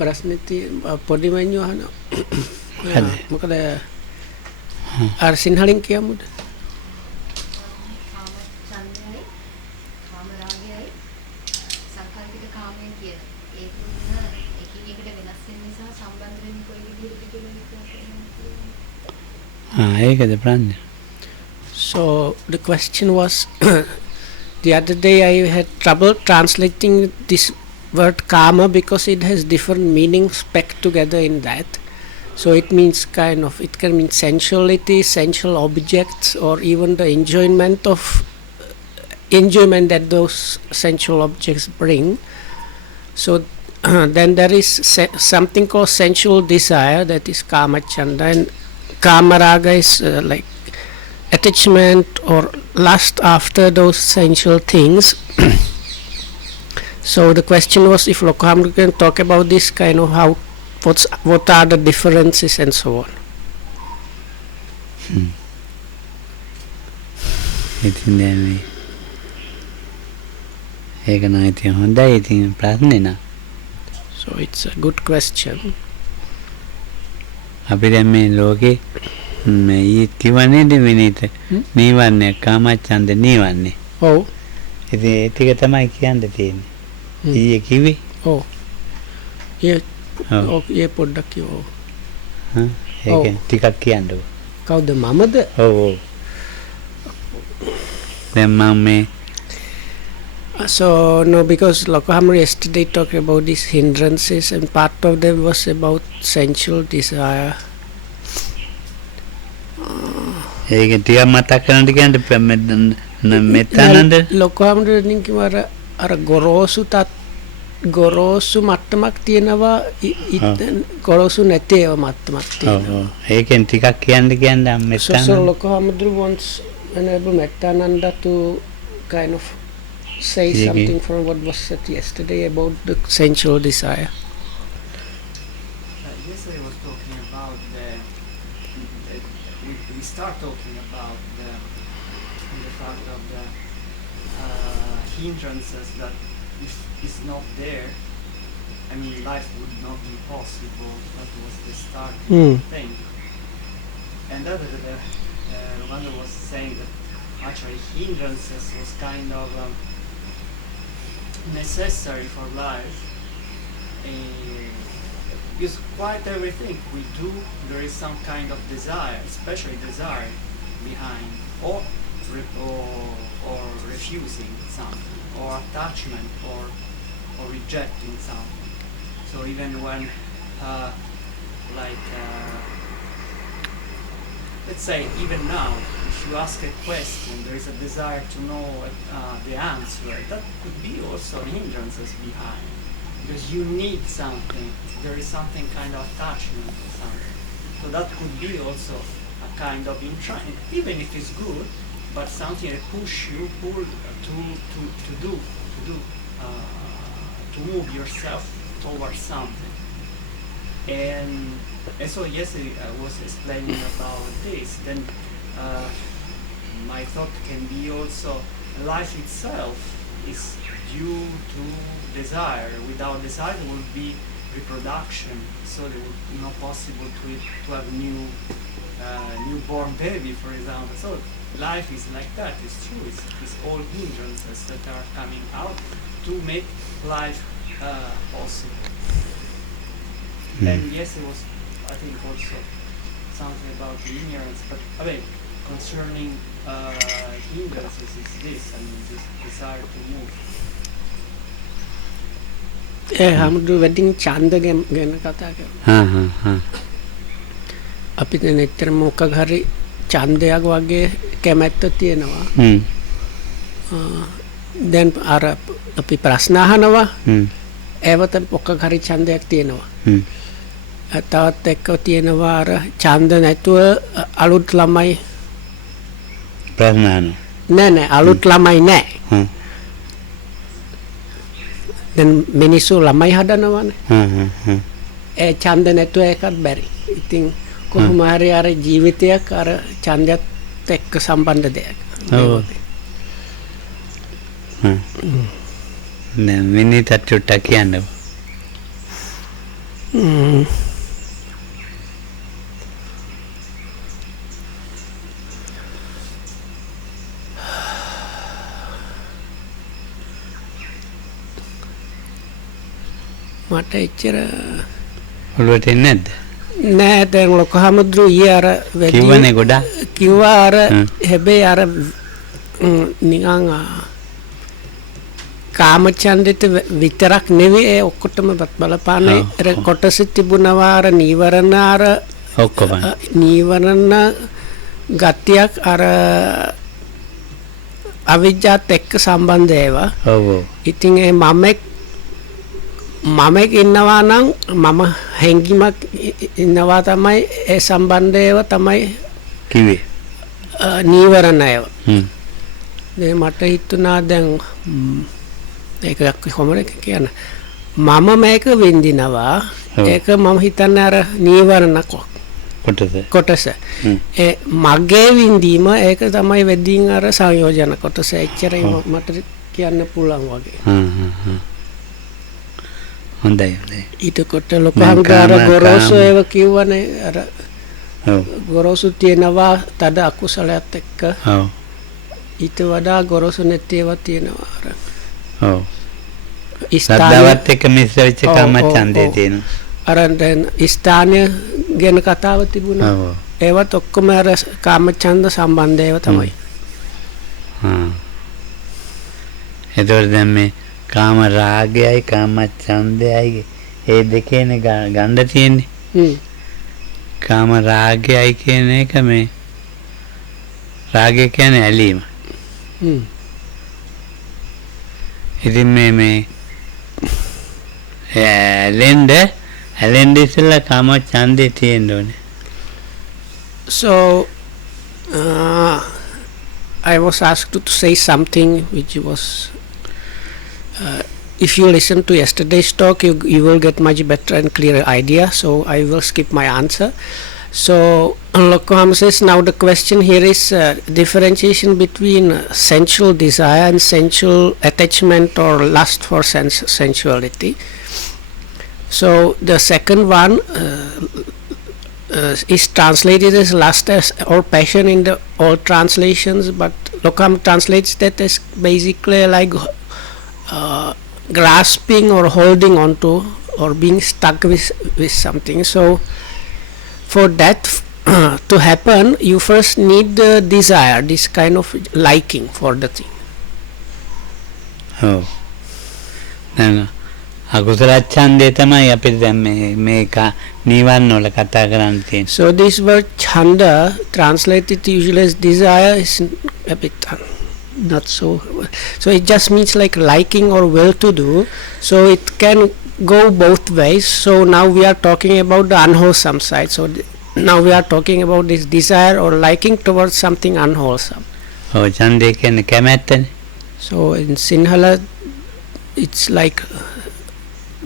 ප්‍රශ්නෙති පොඩිමඤ්ඤු අහන හරි. මොකද අර සිංහලෙන් කියමුද? ඒකද ප්‍රශ්නේ. So the question was the other day I had trouble translating this word karma because it has different meanings packed together in that. So it means it can mean sensuality, sensual objects, or even the enjoyment that those sensual objects bring. So then there is something called sensual desire, that is kama chanda, and kama raga is like attachment or lust after those sensual things. So the question was if Lokohamra can talk about this kind of what are the differences and so on. ඉතින් දැන් ඒක නම් ඉතින් හොඳයි ඉතින් ප්‍රශ්නේ නා. So it's a good question. අපි දැන් මේ ලෝකේ මේ කිවන්නේ දෙවිනිත නීවරණය කාමච්ඡන්ද නීවරණය. ඔව්. ඉතින් ඒ ටික තමයි කියන්න තියෙන්නේ. ඊයේ කිව්වේ. ඔව්. ඒ පොඩ්ඩක් කිව්වා. ඒක ටිකක් කියන්නකෝ. කවුද මමද? ඔව් ඔව්. දැන් මම මේ So no, because Lokohamra yesterday talked about these hindrances and part of them was about sensual desire. ඒක ටිකක් මතක් කරන්න කියන්න මෙතනද Lokohamra නිකවර අර ගොරෝසු මට්ටමක් තියෙනවා ගොරෝසු නැති ඒවා මට්ටමක් තියෙනවා. ඒකෙන් ටිකක් කියන්න මෙතන. So Lokohamra wants Venerable Mettananda to kind of say something from what was said yesterday about the sensual desire. Yesterday was talking about we start talking about the fact of the hindrances that if it's not there, I mean life would not be possible. That was the starting thing. And that Romano was saying that actually hindrances was kind of necessary for life. Because quite everything we do, there is some kind of desire, especially desire behind, or refusing something, or attachment, or rejecting something. So even when, let's say even now, if you ask a question, there is a desire to know the answer. That could be also hindrances behind, because you need something. There is something kind of attachment to something. So that could be also a kind of entrainment, even if it's good, but something that pull to move yourself towards something. And so yesterday I was explaining about this. Then my thought can be also life itself is due to desire. Without desire there would be reproduction, so there would be not possible to have newborn baby, for example. So life is like that. It's true. It's all hindrances that are coming out to make life possible. And yes, it was I think also something about the ignorance, but I mean concerning hindrances is this, I mean this desire to move. හැමදු වෙඩින් ඡන්ද ගැන කතා කරමු. අපි දැන් එච්චර මොකක් හරි ඡන්දයක් වගේ කැමැත්ත තියෙනවා. දැන් අර අපි ප්‍රශ්න අහනවා. ඒවත මොකක් හරි ඡන්දයක් තියෙනවා. තවත් එක්ක තියෙනවා අර ඡන්ද නැතුව අලුත් ළමයි ප්‍රශ්න නෑ අලුත් ළමයි නෑ. දැන් මිනිස්සු ළමයි හදනවනේ. ඒ ඡන්ද නැතුව එකත් බැරි. ඉතින් කොහොම හරි අර ජීවිතයක් අර ඡන්දයත් එක්ක සම්බන්ධ දෙයක්. දැන් මිනිතට චුට්ටක් කියන්න. Mm. මට එච්චර ඔළුවට එන්නේ නැද්ද? නෑ දැන් ලොකු හමුදුරු ඊයේ අර කිව්වනේ ගොඩක්. කිව්වා අර හැබැයි අර නිකන් කාමචන්දෙට විතරක් නෙවෙයි ඒ ඔක්කොටම බලපාන අර කොටස තිබුණා අර නීවරණ අර ඔක්කොම නීවරණ ගතියක් අර අවිජ්ජාත් එක්ක සම්බන්ධ ඒවා. ඔව් ඔව්. ඉතින් ඒ මමෙක් ඉන්නවා නම් මම හැංගීමක් ඉන්නවා තමයි ඒ සම්බන්ධයව තමයි කිව්වේ. නීවරණ ඒවා. දැන් මට හිතුණා දැන් ඒක කොහොමද කියන්නේ මම මේක විඳිනවා ඒක මම හිතන්නේ අර නීවරණ කොටස ඒ මගේ විඳීම ඒක තමයි වෙද්දීන් අර සංයෝජන කොටස එච්චරයි මට කියන්න පුළුවන් වගේ. හොඳයි. ඊට කොට ලොකහංගාර ගොරෝසු ඒව කිව්වනේ අර ගොරෝසු තියෙනවා තද අකුසලයක් එක්ක. ඔව්. ඊට වඩා ගොරෝසු නැති ඒවා තියෙනවා අර. ඔව්. ශ්‍රද්ධාවත් එක්ක මිශ්‍ර වෙච්ච කාමච්ඡන්දේ තියෙනවා. අර දැන් ස්ථානය ගැන කතාව තිබුණා. ඔව්. ඒවත් ඔක්කොම අර කාමච්ඡන්ද සම්බන්ධ ඒවා තමයි. එතකොට දැන් මේ කාම රාගයයි කාම ඡන්දයයි ඒ දෙකේනේ ගන්න තියෙන්නේ. කාම රාගයයි කියන එක මේ රාගය කියන්නේ ඇලීම. ඉතින් මේ ඇලෙන්ද ඉස්සෙල්ලා කාම ඡන්දේ තියෙන්න ඕනේ. So I was asked to say something which was if you listen to yesterday's talk you will get much better and clearer idea, so I will skip my answer. So Lokam says now the question here is differentiation between sensual desire and sensual attachment or lust for sensuality. So the second one is translated as lust as or passion in the old translations, but Lokam translates that as basically like grasping or holding on to or being stuck with something. So for that to happen you first need the desire, this kind of liking for the thing. Oh. අකුසල ඡන්දේ තමයි අපි දැන් මේක නිවන්න වල කතා කරන්න තියෙන්නේ. So this word chanda translated usually as desire is a bit not so it just means like liking or will to do, so it can go both ways. So now we are talking about the unwholesome side, so now we are talking about this desire or liking towards something unwholesome. Oh, ඡන්දේ කියන්නේ කැමැත්තනේ. So in Sinhala it's like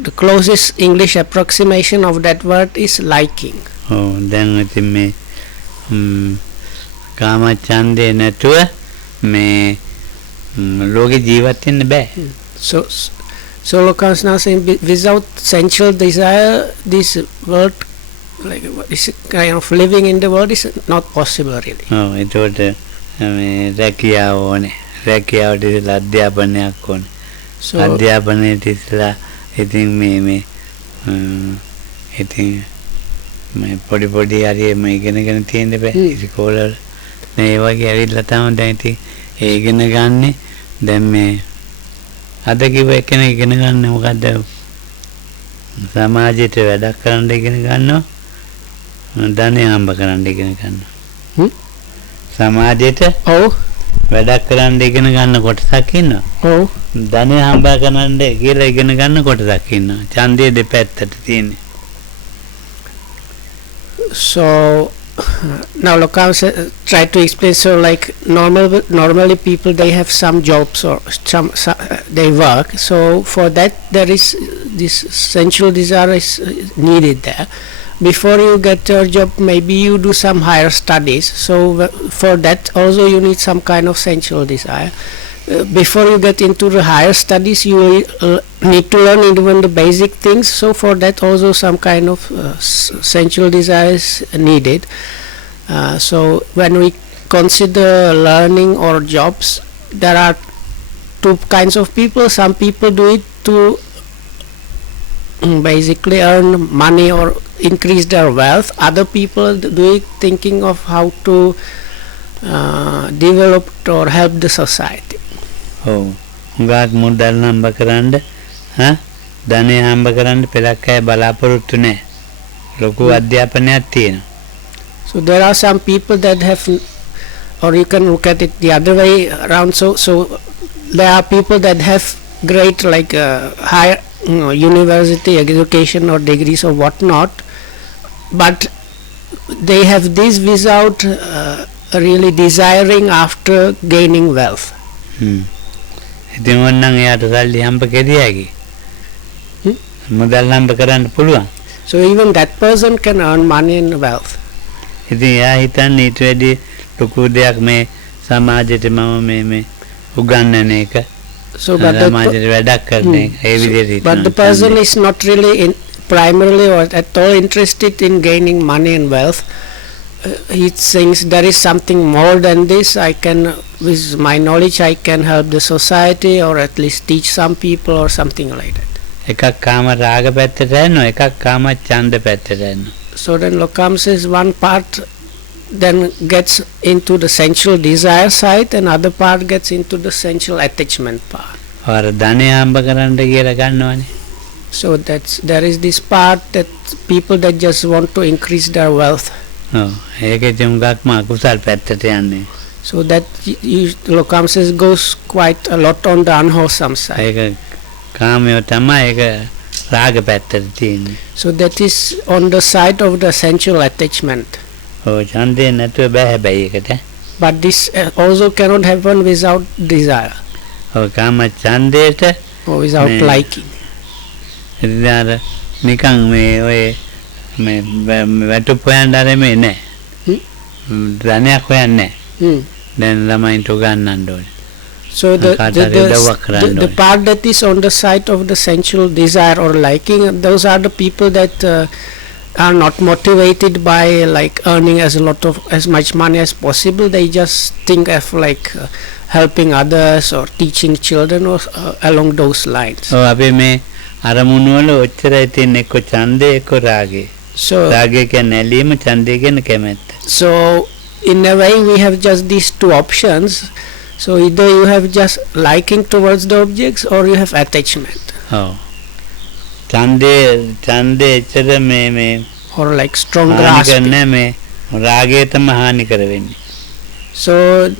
the closest English approximation of that word is liking. Oh, දැන් ඉතින් මේ කාම ඡන්දේ නැතුව මේ ලෝකේ ජීවත් වෙන්න බෑ. So Lokans now saying without sensual desire this world like is kind of living in the world is not possible really. Oh, ඒකට මේ රැකියාව ඕනේ. රැකියාවට ඉස්සෙල්ලා අධ්‍යාපනයක් ඕනේ. So අධ්‍යාපනයේ ඉස්සෙල්ලා ඉතින් මේ ඉතින් මේ පොඩි හරි මේ ඉගෙනගෙන තියෙන්න බෑ. ඉස්කෝලේ මේ වගේ ඇවිල්ලා තමයි දැන් ඉතින් ඒ ඉගෙන ගන්නෙ. දැන් මේ අද කිව්ව එකනේ ඉගෙන ගන්න මොකද්ද? සමාජයට වැඩක් කරන්න ඉගෙන ගන්නවා. ධනෙ හම්බ කරන්න ඉගෙන ගන්නවා. සමාජයට වැඩක් කරන්න ඉගෙන ගන්න කොටසක් ඉන්නවා. ධනෙ හම්බ කරන්න කියලා ඉගෙන ගන්න කොටසක් ඉන්නවා. ඡන්දයේ දෙපැත්තට තියෙන්නේ. So now Lokam try to explain. So like normally people they have some jobs or some they work, so for that there is this sensual desire is needed there. Before you get your job maybe you do some higher studies, so for that also you need some kind of sensual desire. before you get into the higher studies, you need to learn even the basic things. So for that also some kind of sensual desire is needed. So when we consider learning or jobs, there are two kinds of people. Some people do it to basically earn money or increase their wealth. Other people do it thinking of how to develop or help the society. ඔව්. හුඟක් මුදල් හම්බ කරන්න ධනෙ හම්බ කරන්න පෙළක් අය බලාපොරොත්තු නැහැ. ලොකු අධ්‍යාපනයක් තියෙනවා. So there are some people that have, or you can look at it the other way around. So there are people that have great like higher university education or degrees or whatnot, but they have this without really desiring after gaining wealth. ඉතින් ඕනනම් එයාට සල්ලි හම්බ කෙරියාගේ. මුදල් හම්බ කරන්න පුළුවන්. So even that person can earn money and wealth. ඉතින් එයා හිතන්නේ ඊට වැඩි ලොකු දෙයක් මේ සමාජයට මම මේ උගන්වන එක. So but සමාජයට වැඩක් කරන එක. ඒ විදිහට හිතනවා. But the person is not really primarily or at all interested in gaining money and wealth. He thinks there is something more than this. I can, with my knowledge, I can help the society or at least teach some people or something like that. එකක් කාම රාග පැත්තට යනවා, එකක් කාම ඡන්ද පැත්තට යනවා. So then Lokam says one part then gets into the sensual desire side and other part gets into the sensual attachment part. අර ධනෙ හම්බ කරන්න කියලා ගන්නවනේ. So there is this part that people that just want to increase their wealth. ඒකේ හුඟක්ම අකුසල් පැත්තට යන්නේ. So that Lokam says goes quite a lot on the unwholesome side. ඒක කාමයේ තමයි ඒක රාග පැත්තට තියෙන්නේ. So that is on the side of the sensual attachment. ඡන්දේ නැතුව බෑ හැබැයි ඒකට. But this also cannot happen without desire. කාම ඡන්දේට or without liking. ඉතින් නිකන් මේ ඔය මේ වැටු පොයන්ඩාරේ මේ නෑ. ධනයක් හොයන්නේ නෑ. දැන් ළමයින්ට උගන්වන්න ඕනේ. So the part that is on the side of the sensual desire or liking, those are the people that are not motivated by like earning as much money as possible. They just think of like helping others or teaching children or along those lines. අපි මේ අරමුණු වල ඔච්චරයි තියෙන්නේ එක්ක ඡන්දේ එක්ක රාගේ. So රාගේ කියන්නේ ඇලීම, ඡන්දේ කියන්නේ කැමැත්ත. So in a way we have just these two options. So either you have just liking towards the objects or you have attachment. ඡන්දේ එච්චර මේ or like strong grasping. මේ රාගේ තමයි හානි කර වෙන්නේ. So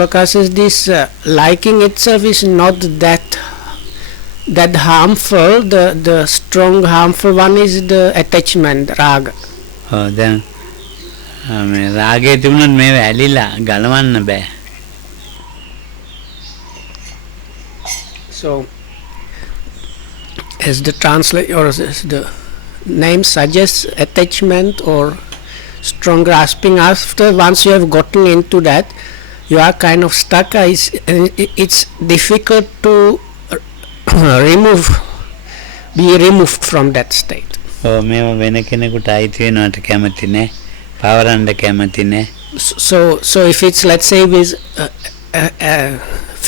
Loka says this liking itself is not that harmful. The strong harmful one is the attachment, raga. දැන් මේ රාගේ තිබුණොත් මේව ඇලිලා ගලවන්න බෑ. So as the translate or as the name suggests, attachment or strong grasping, after once you have gotten into that, you are kind of stuck. It's difficult to be removed from that state. මේව වෙන කෙනෙකුට අයිති වෙනවට කැමති නෑ. පවරන්න කැමති නෑ. So if it's, let's say, with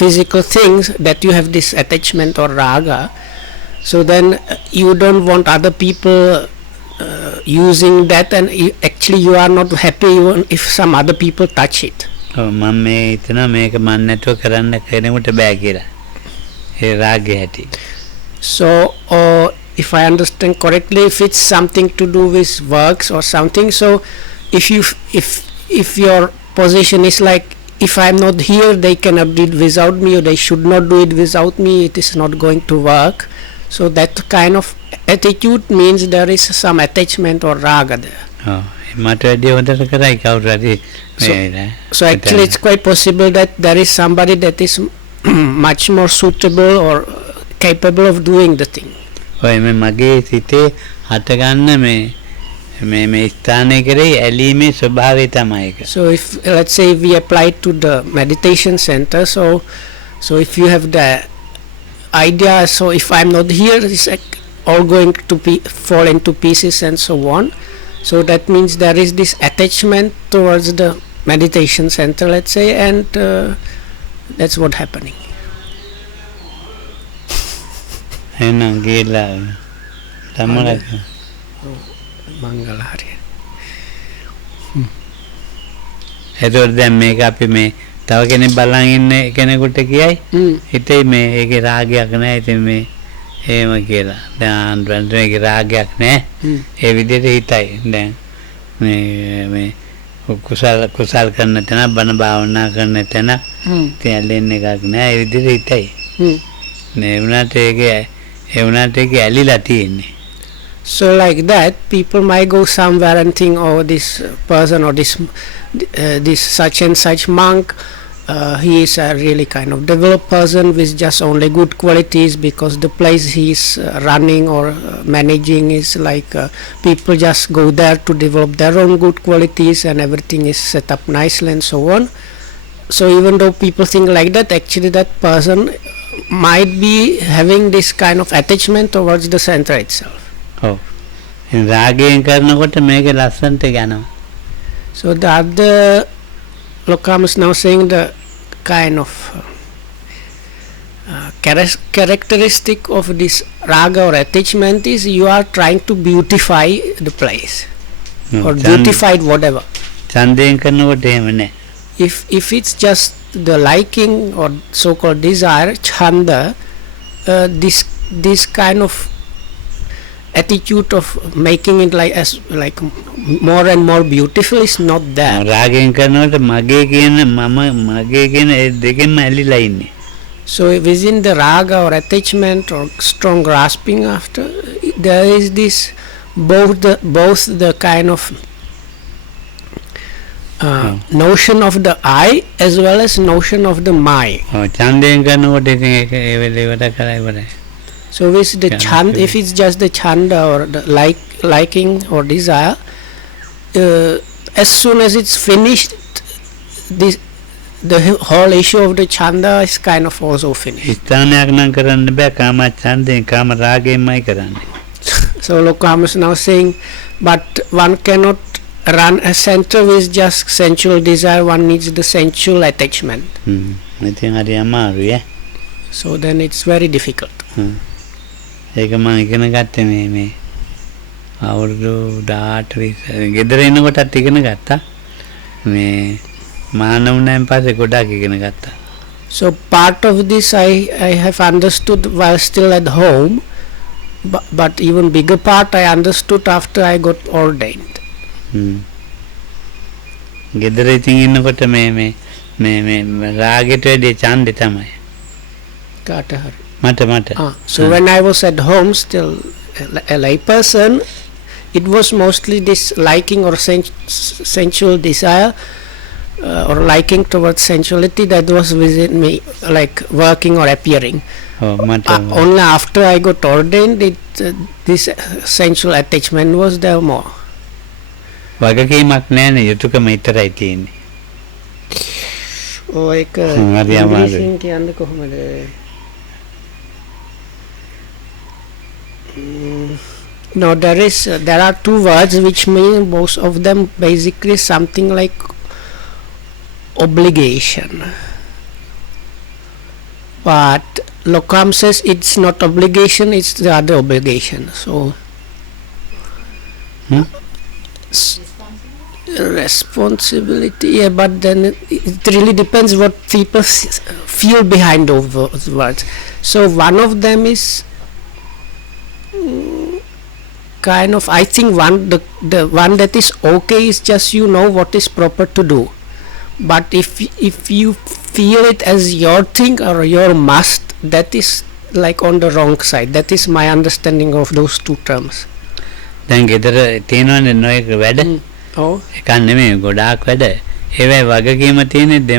physical things that you have this attachment or raga, so then you don't want other people using that, and actually you are not happy even if some other people touch it. මම මේ හිතනවා මේක මන් නැතුව කරන්න කෙනෙකුට බෑ කියලා. ඒ රාගය ඇති. So if I understand correctly, if it's something to do with works or something, so if your position is like, if I'm not here, they cannot do it without me, or they should not do it without me, it is not going to work. So that kind of attitude means there is some attachment or raga there. So actually it's quite possible that there is somebody that is much more suitable or capable of doing the thing. මගේ සිතේ හටගන්න මේ ස්ථානයේ කරේ ඇලීමේ ස්වභාවය තමයි ඒක. So if let's say we apply to the meditation center, so So if you have the idea, so if I'm not here, it's like all going to fall into pieces and so on. So that means there is this attachment towards the meditation center, let's say, and that's what happening. Mangala Hari. එතකොට දැන් මේක අපි මේ තව කෙනෙක් බලන් ඉන්න කෙනෙකුට කියයි හිතේ මේ ඒකේ රාගයක් නැහැ ඉතින් මේ එහෙම කියලා දැන් මේකේ රාගයක් නැහැ ඒ විදිහට හිතයි දැන් මේ කුසල් කරන තැන බණ භාවනා කරන තැන තැලෙන්න එකක් නැහැ ඒ විදිහට හිතයි නේ වුණාට ඒකේ ඇලිලා තියෙන්නේ. So like that, people might go somewhere and think, oh, this person or this such and such monk, he is a really kind of developed person with just only good qualities, because the place he is running or managing is like people just go there to develop their own good qualities and everything is set up nicely and so on. So even though people think like that, actually that person might be having this kind of attachment towards the center itself. Oh, in raging karnaකොට මේක ලස්සන්ට යනවා. So the other Lokam is now saying the kind of characteristic of this raga or attachment is you are trying to beautify the place or beautify whatever. ඡන්දයෙන් කරනකොට එහෙම නෑ. If it's just the liking or so-called desire, chanda, this kind of attitude of making it like more and more beautiful is not there. රාගයෙන් කරනකොට මගේ කියන ඒ දෙකෙන්ම ඇලිලා ඉන්නේ. So within the raga or attachment or strong grasping after, there is this both the kind of notion of the I as well as notion of the my. ඡන්දයෙන් කරනකොට ඉතින් ඒක ඒ වෙලේවට කරා ඉවරයි. So with the chand, if it's just the chanda or the liking or desire, as soon as it's finished, the whole issue of the chanda is kind of also finished. ස්ථානයක් නම් කරන්න බෑ කාම ඡන්දයෙන් කාම රාගයෙන්මයි කරන්නේ. So Lokam is now saying, but one cannot run a center with just sensual desire, one needs the sensual attachment. ඉතින් හරි අමාරුයි. So then it's very difficult. ඒක මම ඉගෙන ගත්තේ මේ අවුරුදු 18 ගෙදර එනකොටත් ඉගෙන ගත්තා. මේ මානවුණෙන් පස්සේ ගොඩක් ඉගෙන ගත්තා. So part of this I have understood while still at home, but even bigger part I understood after I got ordained. ගෙදර ඉතින් ඉන්නකොට මේ රාගෙට වැඩි ඡන්දේ තමයි. කාට හරි. මට. So when I was at home still a lay person, it was mostly this liking or sensual desire or liking towards sensuality that was within me, like working or appearing. Only after I got ordained, this sensual attachment was there more. වගකීමක් නෑනේ යුතුයකම විතරයි තියෙන්නේ. ඔය එක ඉංග්‍රීසියෙන් කියන්නේ කොහොමද? No, there are two words which mean both of them basically something like obligation. But Lokam says it's not obligation, it's the other obligation. So responsibility, yeah, but then it really depends what people feel behind those words. So one of them is kind of, I think the one that is okay is just you know what is proper to do. But if you feel it as your thing or your must, that is like on the wrong side. That is my understanding of those two terms. දැන් ගෙදර තියෙනවනේ නොයෙක් වැඩ. ඔව්. ඒක නෙමෙයි ගොඩාක් වැඩ. ඒවයි වගකීම තියෙන්නේ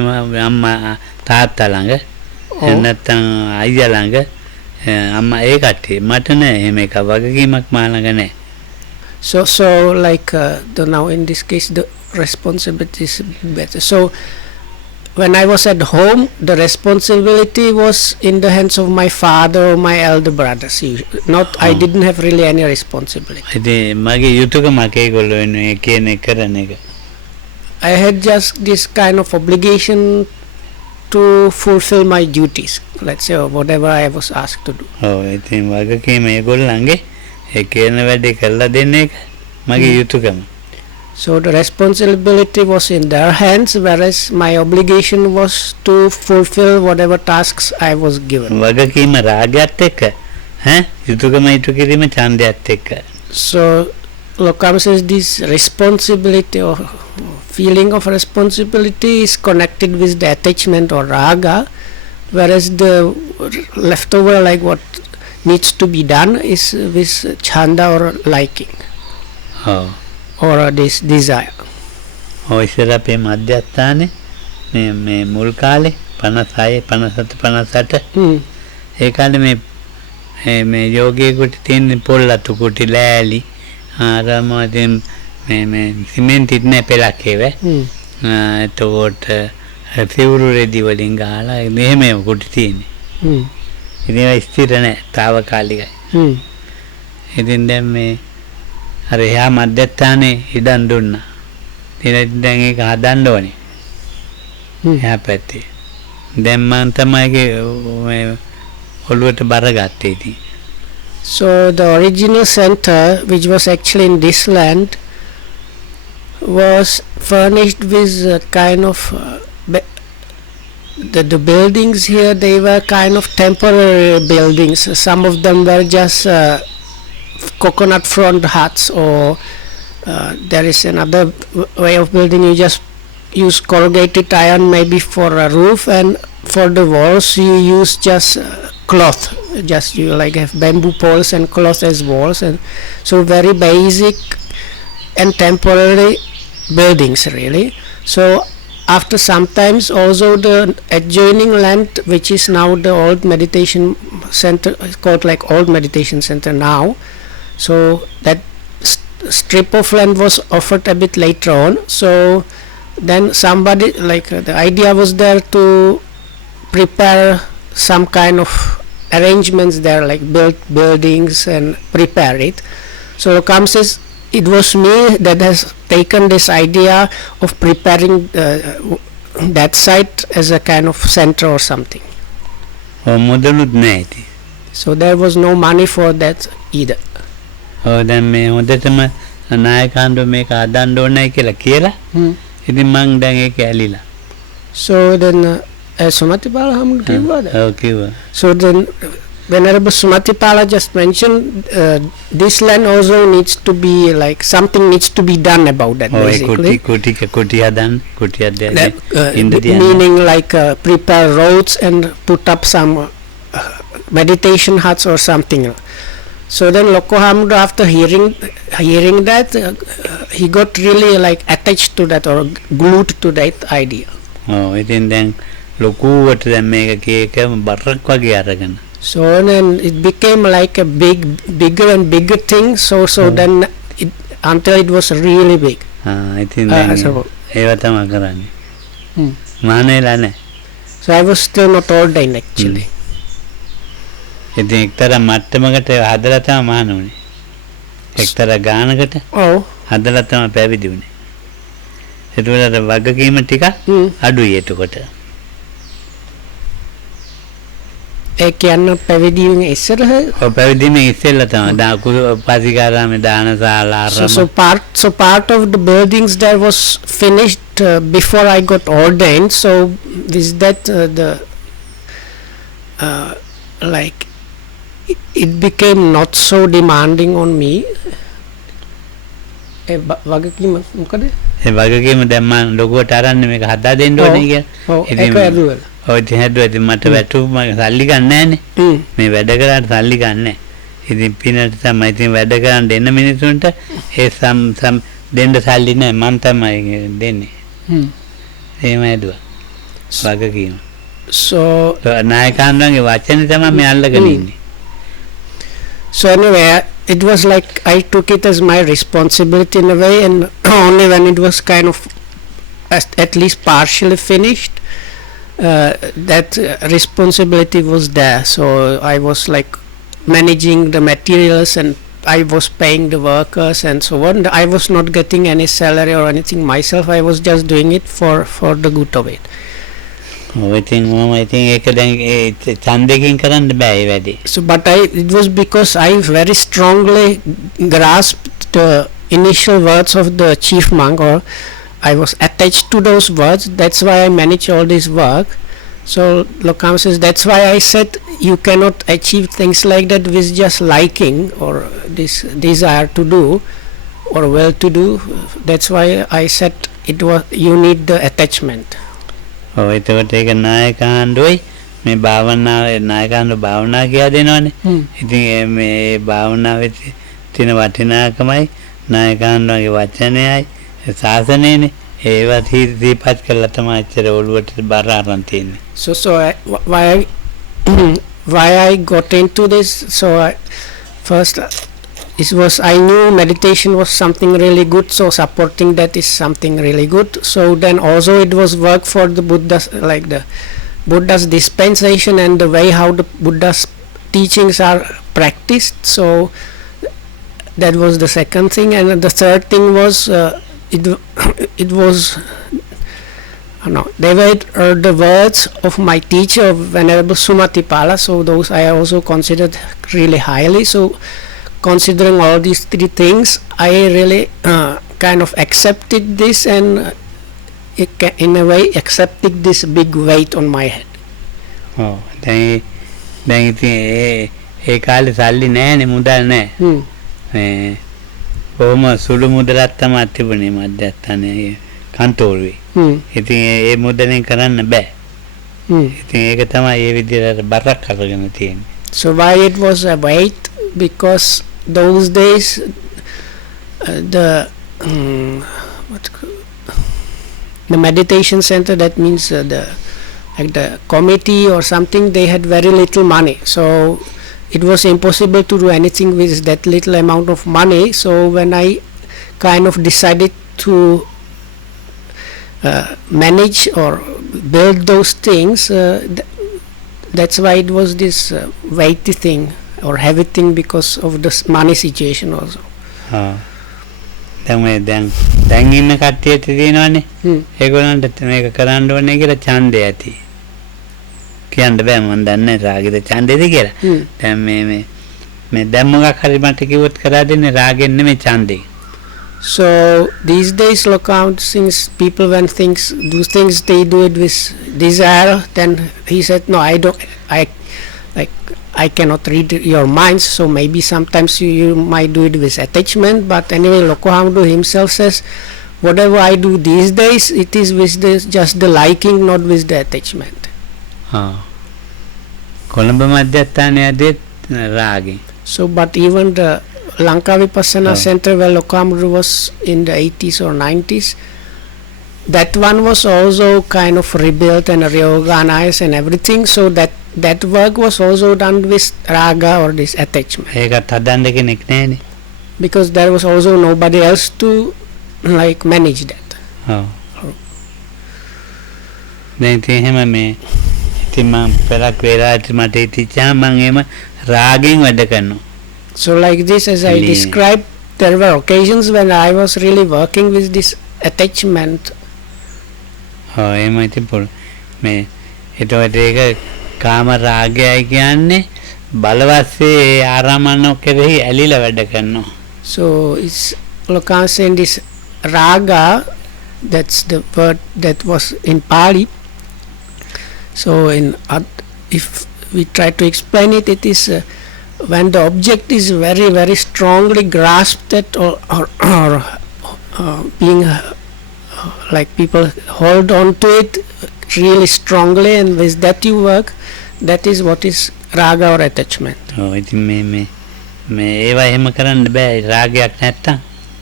අම්මා තාත්තා ළඟ. නැත්නම් අයියා ළඟ. අම්මා ඒ කට්ටිය. මට නෑ එහෙම එක වගකීමක් මා ළඟ නෑ. So like now in this case the responsibility is better. So when I was at home, the responsibility was in the hands of my father or my elder brothers. Not, I didn't have really any responsibility. I had just this kind of obligation to fulfill my duties, let's say, or whatever I was asked to do. So the responsibility was in their hands, whereas my obligation was to fulfill whatever tasks I was given. So Lokama says this responsibility or feeling of responsibility is connected with the attachment or raga, whereas the leftover, like what needs to be done, is with chanda or liking. Or this desire. ඉස්සර අපේ මධ්‍යස්ථානේ මේ මුල් කාලේ 56 57 58 ඒ කාලේ මේ යෝගියෙකුට තියෙන පොල්ලතු කුටි ලෑලි ආරමයෙන් මේ සිමෙන්ති ඉන්නේ පෙලක් ඒව එතකොට සිවුරු රෙදි වලින් ගහලා මෙහෙම කුටි තියෙන්නේ ඉතින් ඒක ස්ථිර නැහැ తాවකාලිකයි ඉතින් දැන් මේ අර එහා මධ්‍යස්ථානේ ඉඩම් දුන්නා. ඉතින් දැන් ඒක හදන්න ඕනේ. එහා පැත්තේ. දැන් මම තමයි ඔළුවට බර ගත්තේ ඉතින්. So the original center, which was actually in this land, was furnished with a kind of the buildings here. They were kind of temporary buildings. Some of them were just coconut front huts, or there is another way of building. You just use corrugated iron maybe for a roof, and for the walls you use just cloth. Just you like have bamboo poles and cloth as walls, and so very basic and temporary buildings really. So after sometimes also the adjoining land, which is now the old meditation center, is called like old meditation center now. So that strip of land was offered a bit later on. So then somebody, like the idea was there to prepare some kind of arrangements there, like build buildings and prepare it. So Lokam says it was me that has taken this idea of preparing that site as a kind of center or something. So there was no money for that either. දැන් මේ හොඳටම නායකයන්ව මේක හදන්න ඕනයි කියලා කියලා ඉතින් මං දැන් ඒක ඇලිලා. So then Sumatipala Hamud කිව්වද? ඔව් කිව්වා. So then Venerable Sumatipala just mentioned this land also needs to be like something needs to be done about that basically. කුටි හදන්න meaning like prepare roads and put up some meditation huts or something. So then Loko Hamud, after hearing that, he got really like attached to that or glued to that idea. Oh, ඉතින් දැන් ලොකුවට දැන් මේක කේක බරක් වගේ අරගෙන. So then it became like a bigger and bigger thing. So then until it was really big. ඉතින් දැන් ඒව තමයි කරන්නේ. මානෙලා නැහැ. So I was still not ordained actually. ඉතින් එක්තරා මට්ටමකට හදලා තමයි මාන උනේ. එක්තරා ගානකට හදලා තමයි පැවිදි උනේ. ඒතකොට වගකීම ටික අඩුයි එතකොට. ඒ කියන්නේ පැවිදිම ඉස්සරහ පැවිදිම ඉස්සෙල්ලා තමයි පාසිකාරාමේ දානශාලා ආරම්භ. So part of the buildings there was finished before I got ordained. So with that like it became not so demanding on me. වගකීම මොකද? ඒ වගකීම දැන් මම ලොකුවට අරන්නේ මේක හදා දෙන්න ඕනේ කියලා. ඒක ඇදුවල. ඔය ඉතින් හැදුවා. ඉතින් මට වැටුප් මම සල්ලි ගන්න නැහැනේ. මේ වැඩ කරාට සල්ලි ගන්න නැහැ. ඉතින් පිනට තමයි ඉතින් වැඩ කරන් දෙන්න මිනිසුන්ට ඒ සම් දෙන්න සල්ලි නැහැ. මම තමයි දෙන්නේ. එහෙම ඇදුවා. වගකීම. So නායකයන්ගේ වචනේ තමයි මේ අල්ලගෙන ඉන්නේ. So anyway, it was like I took it as my responsibility in a way, and only when it was kind of at least partially finished, that responsibility was there. So I was like managing the materials, and I was paying the workers and so on. I was not getting any salary or anything myself. I was just doing it for the good of it. I think ඒක දැන් ඒ ඡන්දයෙන් කරන්න බෑ ඒ වැඩේ. So but it was because I very strongly grasped the initial words of the chief monk, or I was attached to those words. That's why I manage all this work. So Lokam says, that's why I said you cannot achieve things like that with just liking or this desire to do or will to do. That's why I said you need the attachment. එතකොට ඒක නායකාණ්ඩුවයි මේ භාවනාවේ නායකාණ්ඩු භාවනා කියලා දෙනවනේ. ඉතින් මේ භාවනාවේ තියෙන වටිනාකමයි නායකාණ්ඩුවගේ වචනයයි ශාසනයනේ. ඒවා දීපත් කළා තමයි ඇත්තට ඔළුවට බර අරන් තියෙන්නේ. So why I got into this, so first I knew meditation was something really good, so supporting that is something really good. So then also it was work for the Buddha's, like the Buddha's dispensation and the way how the Buddha's teachings are practiced. So that was the second thing, and the third thing was it was they were the words of my teacher, Venerable Sumatipala. So those I also considered really highly. So considering all these three things, I really kind of accepted this, and in a way accepted this big weight on my head. Oh, දැන් ඉතින් ඒ කාලේ සල්ලි නෑනේ, මුදල් නෑ. කොහොම සුළු මුදලක් තමයි තිබුණේ මධ්‍යස්ථානයේ කන්තෝරුවේ. ඉතින් ඒ මුදලෙන් කරන්න බෑ. ඉතින් ඒක තමයි ඒ විදිහට බරක් අරගෙන තියෙන්නේ. So why it was a weight? Because those days the meditation center, that means the committee or something, they had very little money, so it was impossible to do anything with that little amount of money. So when I kind of decided to manage or build those things, that's why it was this weighty thing or heavy thing, because of the money situation also. දැන් ඉන්න කට්ටියට තියෙනවනේ ඒගොල්ලන්ට මේක කරන්න ඕනේ කියලා ඡන්දය ඇති කියන්න බෑ මම දන්නේ රාගෙද ඡන්දෙද කියලා. දැන් මේ දැන් මොකක් හරි මට කිව්වොත් කරා දෙන්නේ රාගෙන් නෙමෙයි ඡන්දෙන්. So these days, since people when do things they do it with desire, then he said no, I cannot read your minds, so maybe sometimes you might do it with attachment, but anyway Lokohamdu himself says whatever I do these days, it is with just the liking, not with the attachment. Colombo මධ්‍යස්ථානයේදී රාගෙන්. So but even the Lanka Vipassana Center where Lokohamdu was in the 80s or 90s, that one was also kind of rebuilt and reorganized and everything, so that work was also done with raga or this attachment. Because there was also nobody else to like manage that. So like this, as I described, there were occasions when I was really working with this attachment. කාම රාගයයි කියන්නේ බලවත්සේ ආරාමන කෙරෙහි ඇලිලා වැඩ කරනවා. So it's Lokan saying this raga, that's the word that was in Pali. So if we try to explain it, it is when the object is very very strongly grasped at or being like people hold on to it really strongly, and with that you work. That is what is raga or attachment.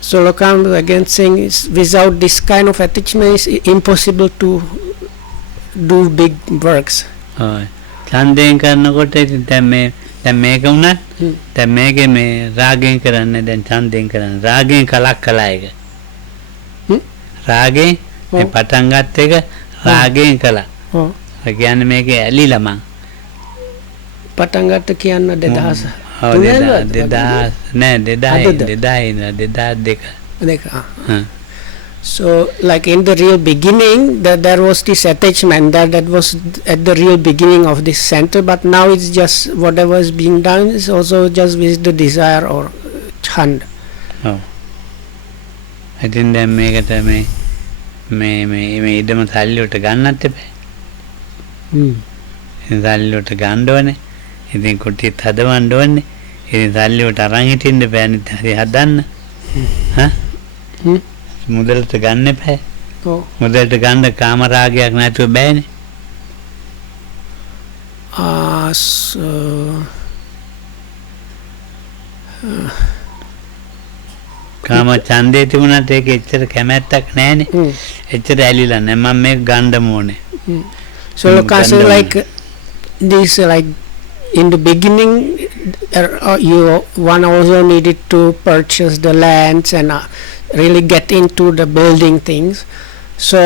So Lokan again saying is without this kind of attachment it's impossible to do big works. ඡන්දයෙන් කරනකොට දැන් මේක උනත් දැන් මේකේ මේ රාගයෙන් කරන්නේ දැන් ඡන්දයෙන් කරන්නේ රාගයෙන් කලක් කළා එක. රාගයෙන් මේ පටන් ගත්ත එක රාගයෙන් කළා. ඔව්. ඒ කියන්නේ මේකේ ඇලිලා මං. පටන් ගත්ත කියන්න 2000. ඔව් 2000 නෑ 2002. So, like in the real beginning, there was this attachment that was at the real beginning of this center, but now it's just whatever is being done is also just with the desire or chand. Oh. I think that මේකට මේ ඉදම සල්ලියට ගන්නත් එපා. ඉතින් සල්ලියට ගන්න ඕනේ. ඉතින් කුටියත් හදවන්න ඕනේ. ඉතින් සල්ලියට අරන් හිටින්න බෑනේ හරි හදන්න. මුදලට ගන්න එපා. ඔව්. මුදලට ගන්න කාමරාගයක් නැතුව බෑනේ. So කාම ඡන්දේ තිබුණාට ඒක එච්චර කැමැත්තක් නැහැනේ. එච්චර ඇලිලා නැහැ. මම මේක ගන්න ඕනේ. So Lucas, like this, like in the beginning, one also needed to purchase the lands and really get into the building things. So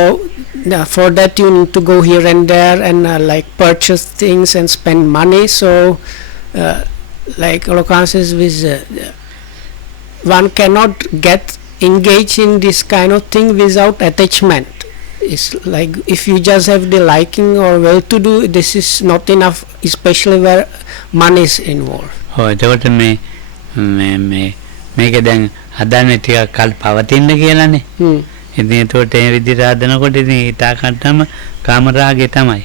for that you need to go here and there and like purchase things and spend money. So like Lucas says, with one cannot get engaged in this kind of thing without attachment. It's like if you just have the liking or well to do, this is not enough, especially where money is involved. ඔව් එතකොට මේක දැන් හදන්නේ ටිකක් කල් පවතින්න කියලානේ. ඉතින් එතකොට ඒ විදිහට හදනකොට ඉතින් ඊටකටම කාමරාගේ තමයි.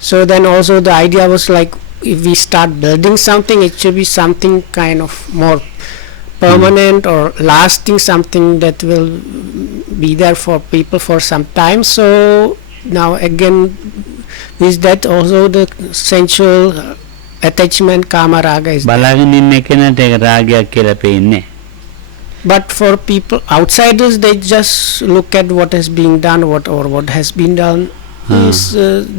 So then also the idea was like if we start building something, it should be something kind of more permanent or lasting, something that will be there for people for some time. So now again with that also the sensual attachment kama raga is බලාගෙන ඉන්න කෙනාට ඒක රාගයක් කියලා පේන්නේ. But for people outsiders, they just look at what is being done, what has been done.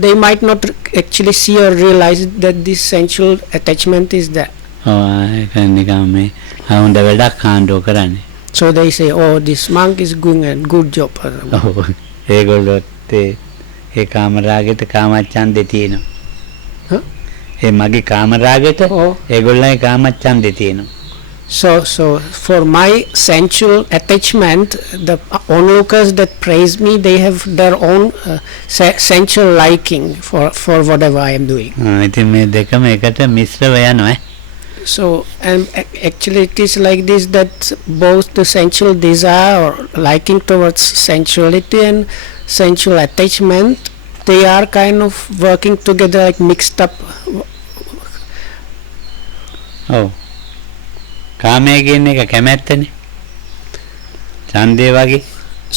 They might not actually see or realize that this sensual attachment is there. ඒක නිකන් මේ හවුන්ද වැඩක් කාණ්ඩෝ කරන්නේ. So they say, oh, this monk is doing a good job. ඔව් ඒගොල්ලොත් ඒ කාමරාගෙට කාමච්ඡන්දේ තියෙනවා. ඒ මගේ කාමරාගෙට ඒගොල්ලන්ගේ කාමච්ඡන්දේ තියෙනවා. So for my sensual attachment, the onlookers that praise me, they have their own sensual liking for whatever I am doing. ඉතින් මේ දෙකම එකට මිශ්‍රව යනවා. So and actually it is like this, that both the sensual desire or liking towards sensuality and sensual attachment, they are kind of working together, like mixed up. Oh. කාමයේ කියන එක කැමැත්තනේ. ඡන්දේ වගේ.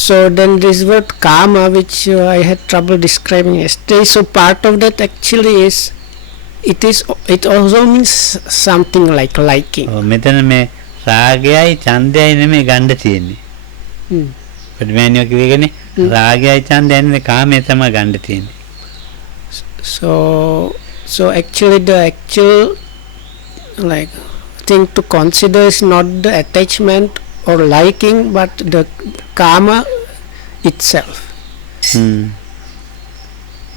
So then this word kama, which I had trouble describing yesterday, so part of that actually is it also means something like liking. මෙතන මේ රාගයයි ඡන්දයයි නෙමෙයි ගන්න තියෙන්නේ. ප්‍රතිමේනිය කියවේගනේ රාගයයි ඡන්දයයි නෙමෙයි කාමයේ තමයි ගන්න තියෙන්නේ. So actually the actual like thing to consider is not the attachment or liking, but the kama itself.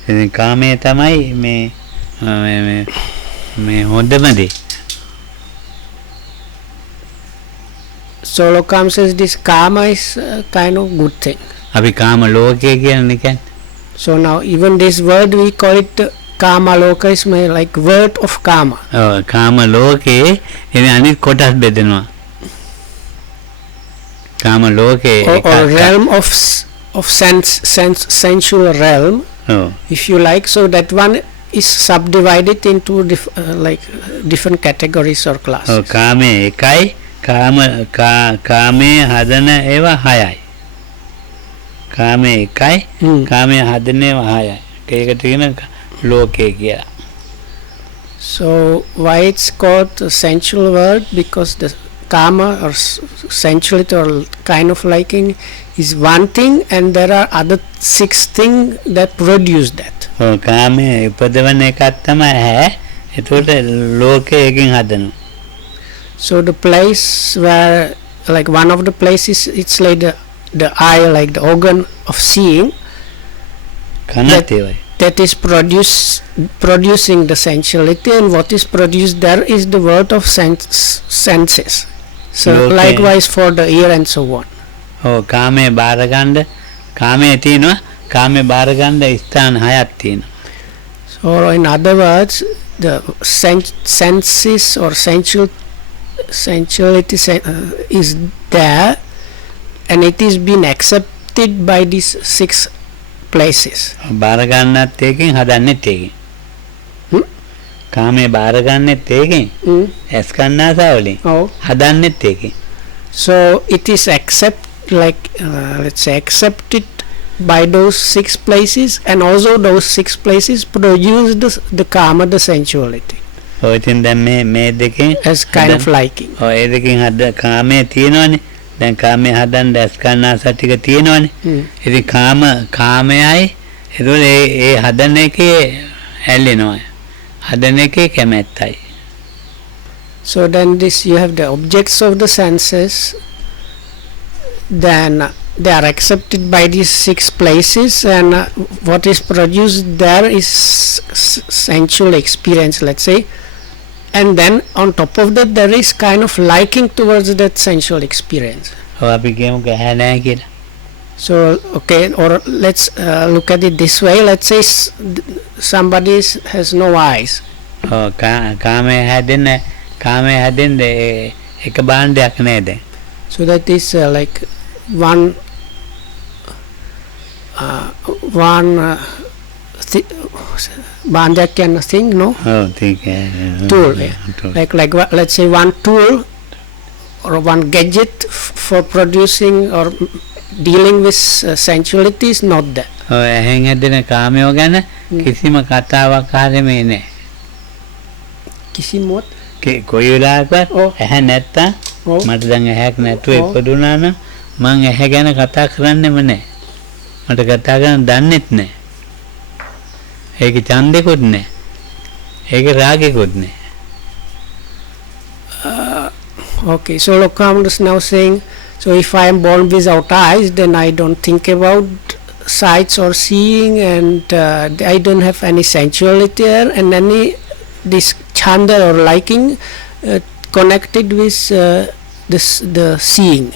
ඉතින් කාමයේ තමයි මේ හොඳම දේ. So Lokam says this kama is kind of good thing. අපි කාම ලෝකය කියන්නේ. So now even this word we call it kama loka, is like word of kama. කාම ලෝකේ එනේ අනිත් කොටස් බෙදෙනවා. කාම ලෝකේ or realm of sensual realm. If you like, so that one is subdivided into different categories or classes. කාමයේ එකයි කාමයේ හදන ඒවා හයයි. කාමයේ එකයි කාමයේ හදන ඒවා හයයි. ඒකට කියන ලෝකේ කියලා. So why it's called the sensual world? Because the kama or sensuality or kind of liking is one thing, and there are other 6 things that produce that. කාමයේ උපදවන එකක් තමයි හැ. ඒකට ලෝකේ එකකින් හදනවා. So the place where, like one of the places, it's like the eye, like the organ of seeing, that is producing the sensuality, and what is produced there is the world of senses. So likewise for the ear and so on. Oh, කාමයේ බාරගන්න කාමයේ තියෙනවා කාමයේ බාරගන්න ස්ථාන හයක් තියෙනවා. So in other words, the senses or sensuality is there, and it is being accepted by these 6 places. බාරගන්නත් එකකින් හදන්නෙත් එකකින්. කාමයේ බාරගන්නෙත් එකකින්. ඇස් කන්නාසා වලින්. හදන්නෙත් එකකින්. So it is let's say accepted by those 6 places, and also those 6 places produce the kama, the sensuality. Oh, ඉතින් දැන් මේ දෙකෙන් as kind of liking. Oh, ඒ දෙකෙන් හද කාමයේ තියෙනවනේ. දැන් කාමයේ හදන්න ඇස් කන්නාසා ටික තියෙනවනේ. ඉතින් කාමයයි ඒතකොට ඒ හදන එකේ ඇල්ලෙනවා. හදන එකේ කැමැත්තයි. So then you have the objects of the senses, then they are accepted by these 6 places, and what is produced there is sensual experience, let's say, and then on top of that there is kind of liking towards that sensual experience. So okay, or let's look at it this way. Let's say somebody has no eyes. Oh, කාමයේ හැදෙන්න එක බාණ්ඩයක් නේද? So that is like one බාණ්ඩයක් කියන thing, no? Oh, ठीक है. Tool. Like let's say one tool or one gadget for producing or dealing with sensuality is not there. Oh, එහෙන් හැදෙන කාමයෝ ගැන කිසිම කතාවක් ආරෙමේ නැහැ. කිසිමොත් කොයි වෙලාවකවත් ඇහැ නැත්තම් මට දැන් ඇහැක් නැතුව ඉපදුනා නම් මං ඇහැ ගැන කතා කරන්නෙම නැහැ. මට කතා කරන්න දන්නෙත් නැහැ. ඒකේ ඡන්දෙකුත් නැහැ. ඒකේ රාගෙකුත් නැහැ. Okay, so Lokam is now saying, so if I am born without eyes, then I don't think about sights or seeing, and I don't have any sensuality there, and any this chanda or liking connected with the seeing.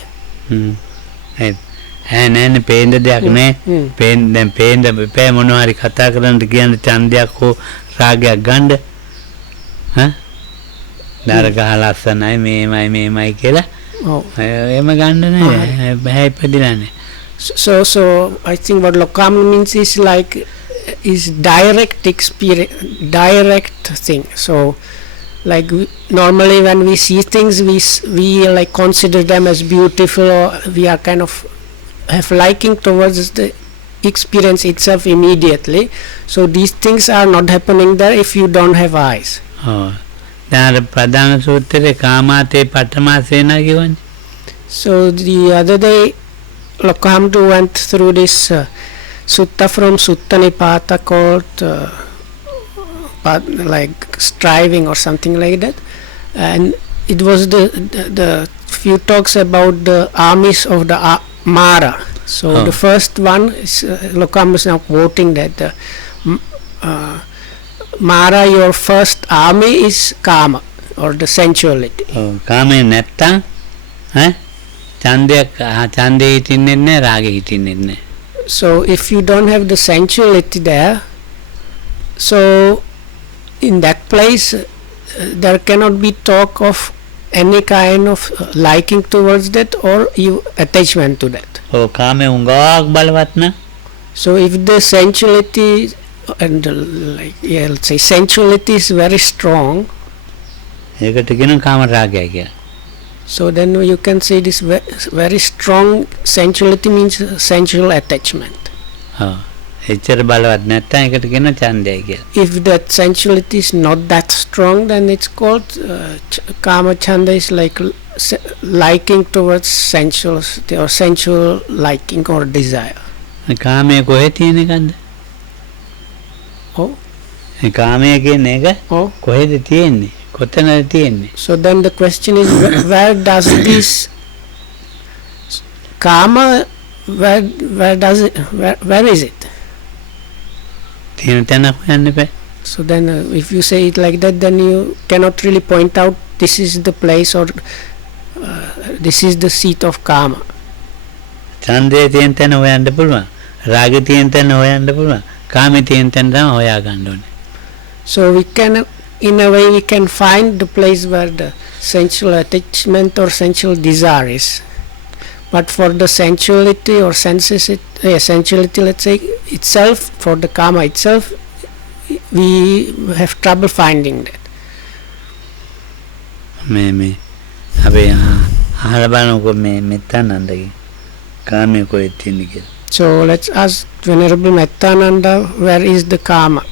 And පේන්න දෙයක් නෑ. දැන් පේන්න බෑ මොනවා හරි කතා කරන්න කියන ඡන්දයක් හෝ රාගයක් ගන්න. දාර ගහ ලස්සනයි මේමයි කියලා. එහෙම ගන්න නෑ. බෑ ඉපදිලා නෑ. So I think what Lokam means is like is direct experience, direct thing. So like normally when we see things, we like consider them as beautiful, or we are kind of have liking towards the experience itself immediately. So these things are not happening there if you don't have eyes. දැන් ප්‍රධාන සූත්‍රයේ කාමාතේ පඨමාසේනා කියවනේ. So the other day Lokamdu went through this sutta from Sutta Nipata called like striving or something like that, and it was the few talks about the armies of the Mara. So the first one is Lokam is now quoting that Mara, your first army is Kama or the sensuality. Kama නැත්තම් ඡන්දේ හිටින්නේ නැහැ රාගෙ හිටින්නේ නැහැ. So if you don't have the sensuality there, so in that place there cannot be talk of any kind of liking towards that or attachment to that. කාමේ උංගාවක් බලවත් න. So if the sensuality and let's say sensuality is very strong, ඒකට කියන කාම රාගය කියලා. So then you can say this very strong sensuality means sensual attachment. එච්චර බලවත් නැත්නම් ඒකට කියන ඡන්දය කියලා. If that sensuality is not that strong, then it's called kama chanda, is like liking towards sensuality or sensual liking or desire. කාමයේ කොහෙ තියෙන එකද? කාමයේ කියන එක කොහෙද තියෙන්නේ? කොතනද තියෙන්නේ? So then the question is where does this kama where does it, where is it? තියෙන තැනක් හොයන්න බෑ. So then if you say it like that, then you cannot really point out this is the place or this is the seat of karma. ඡන්දයේ තියෙන තැන හොයන්න පුළුවන්. රාගයේ තියෙන තැන හොයන්න පුළුවන්. කාමයේ තියෙන තැන තමයි හොයා ගන්න ඕනේ. So we can, in a way, we can find the place where the sensual attachment or sensual desire is. But for the sensuality or sensuality, let's say, itself, for the karma itself, we have trouble finding that. මේ අපි අහලා බලනකො මේ මෙත්තානන්දගේ කාමයේ කොහෙද තියෙන්නේ කියලා. So let's ask Venerable Mettananda, where is the karma?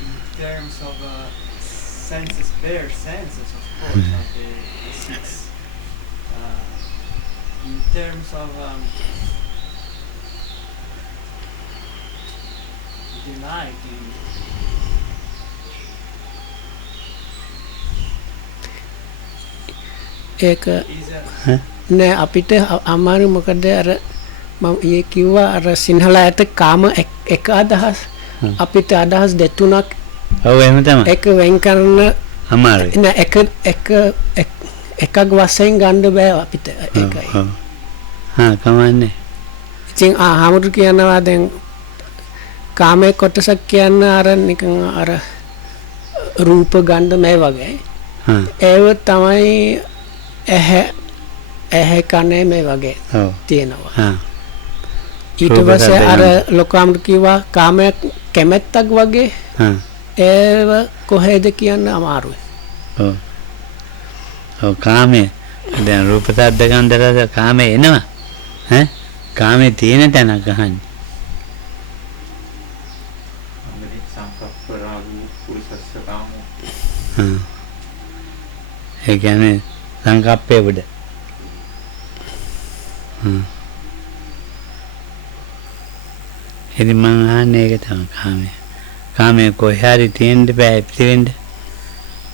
In terms of senses, bare senses, of course, of the six. In terms of delight in ඒක is නෑ අපිට අමාරු මොකද අර මම ඊයේ කිව්වා අර සිංහලයට කාම එක අදහස් අපිට අදහස් දෙතුනක් ඔව් එහෙම තමයි. එක වෙන් කරන අමාරුයි. නෑ එකක් වශයෙන් ගන්න බෑ අපිට ඒකයි. කමන්නේ. ඉතින් ආහමුරු කියනවා දැන් කාමයේ කොටසක් කියන්න අර නිකන් අර රූප ගන්ධ මේ වගේ. ඒව තමයි ඇහැ කනේ මේ වගේ තියෙනවා. ඊට පස්සේ අර ලොකම් කිව්වා කාමයක් කැමැත්තක් වගේ. ඒව කොහෙද කියන්න අමාරුයි. ඔව් කාමයේ දැන් රූප සද්ද ගන්ධ රස කාමයේ එනවා. කාමයේ තියෙන තැනක් අහන්නේ. ඒ කියන්නේ සංකප්පේ උඩ. ඉතින් මං අහන්නේ ඒක තමයි කාමයේ. කාමයේ කොහේ හරි තියෙන්න බෑ ඉතිවෙන්න.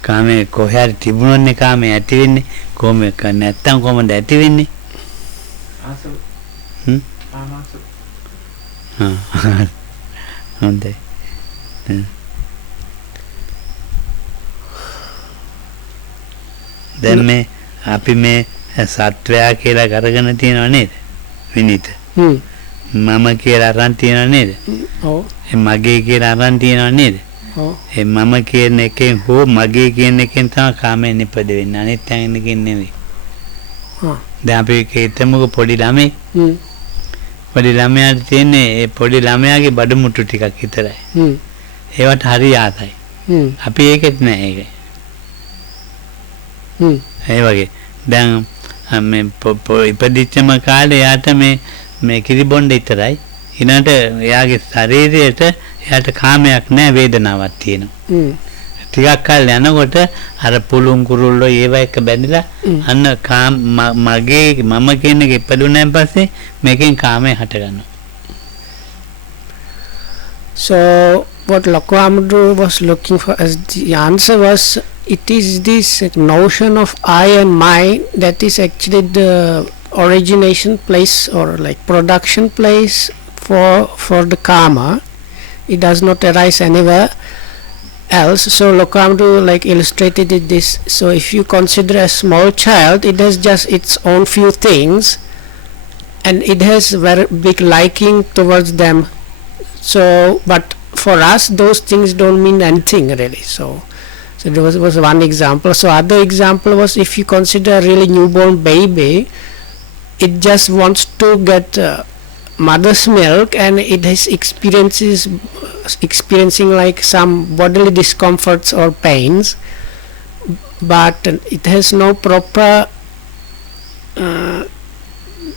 කාමයේ කොහේ හරි තිබුණොත්නේ කාමයේ ඇති වෙන්නේ. කොහොමද නැත්තම් කොහොමද ඇති වෙන්නේ? හොඳයි. දැන් මේ අපි මේ සත්වයා කියලා කරගෙන තියෙනව නේද? විනිත. මම කියලා අරන් තියෙනව නේද? ඔව්. මගේ කියලා අරන් තියෙනව නේද? ඔව්. මම කියන එකෙන් හෝ මගේ කියන එකෙන් තමයි කාමයෙන් නිපද වෙන්නේ. අනිත් තැනකින් නෙවෙයි. දැන් අපි හිතමුකෝ පොඩි ළමයි. පොඩි ළමයාට තියෙන්නේ ඒ පොඩි ළමයාගේ බඩ මුට්ටු ටිකක් විතරයි. ඒවට හරි ආතයි. අපි ඒකෙත් නෑ ඒක. ඒ වගේ දැන් මේ ඉපදිච්චම කාලේ යාට මේ කිරි බොණ්ඩ විතරයි. ඊනට එයාගේ ශරීරයට එයාට කාමයක් නෑ වේදනාවක් තියෙනවා. ටිකක් කල් යනකොට අර පුළුන් කුරුල්ලෝ ඒව එක බැඳිලා අන්න මගේ මම කියන එක ඉපදුනාන් පස්සේ මේකෙන් කාමය හට ගන්නවා. So what Lokohamudru was looking for as the answer was, it is this notion of I and mine that is actually the origination place or like production place for the karma. It does not arise anywhere else. So Lokohamudru like illustrated it this. So if you consider a small child, it has just its own few things and it has very big liking towards them. So but for us those things don't mean anything really. So there was one example. So other example was if you consider a really newborn baby, it just wants to get mother's milk and it has experiencing like some bodily discomforts or pains, but it has no proper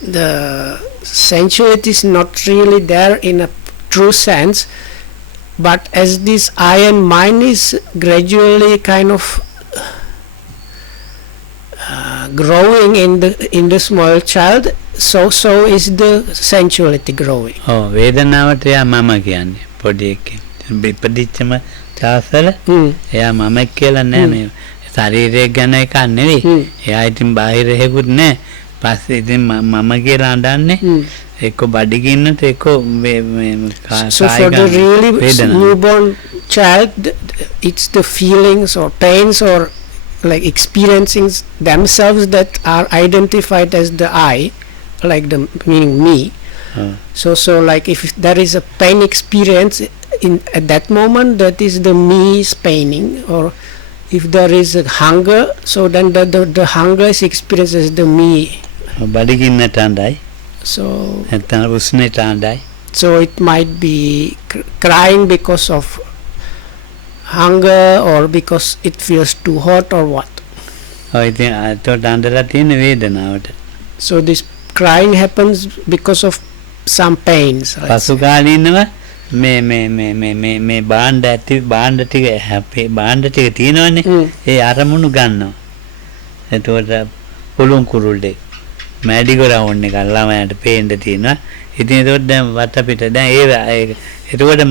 the sensuality is not really there in a true sense. But as this I and mine is gradually kind of growing in the small child, so is the sensuality growing. වේදනාවට යා මම කියන්නේ පොඩි එකෙක්. ඉපදිච්චම අවස්ථාවල එයා මම කියලා නෑ මේ ශරීරය ගැන එකක් නෙවෙයි. එයා ඉතින් බාහිර හේකුත් නෑ. පස්සේ ඉතින් මම කියලා අඬන්නේ එක්ක බඩගින්නට එක්ක So for the really newborn child, it's the feelings or pains or like experiencing themselves that are identified as the I, like the meaning me. So like if there is a pain experience at that moment, that is the me is paining. Or if there is a hunger, so then the hunger is experienced as the me. බඩගින්නට අඬයි. So නැත්නම් උස්නේට අඬයි. So it might be crying because of hunger or because it feels too hot or what. ඔය ඉතින් අතට අඬලා තියෙන වේදනාවට. So this crying happens because of some pains. පසු කාලේ ඉන්නවා මේ බාණ්ඩ ටික තියෙනවනේ. ඒ අරමුණු ගන්නවා. එතකොට පොළොන් කුරුල්ලේ මැඩිගොරවුන් එක ළමයාට පේන්න තියෙනවා. ඉතින් එතකොට දැන් වටපිට දැන් එතකොට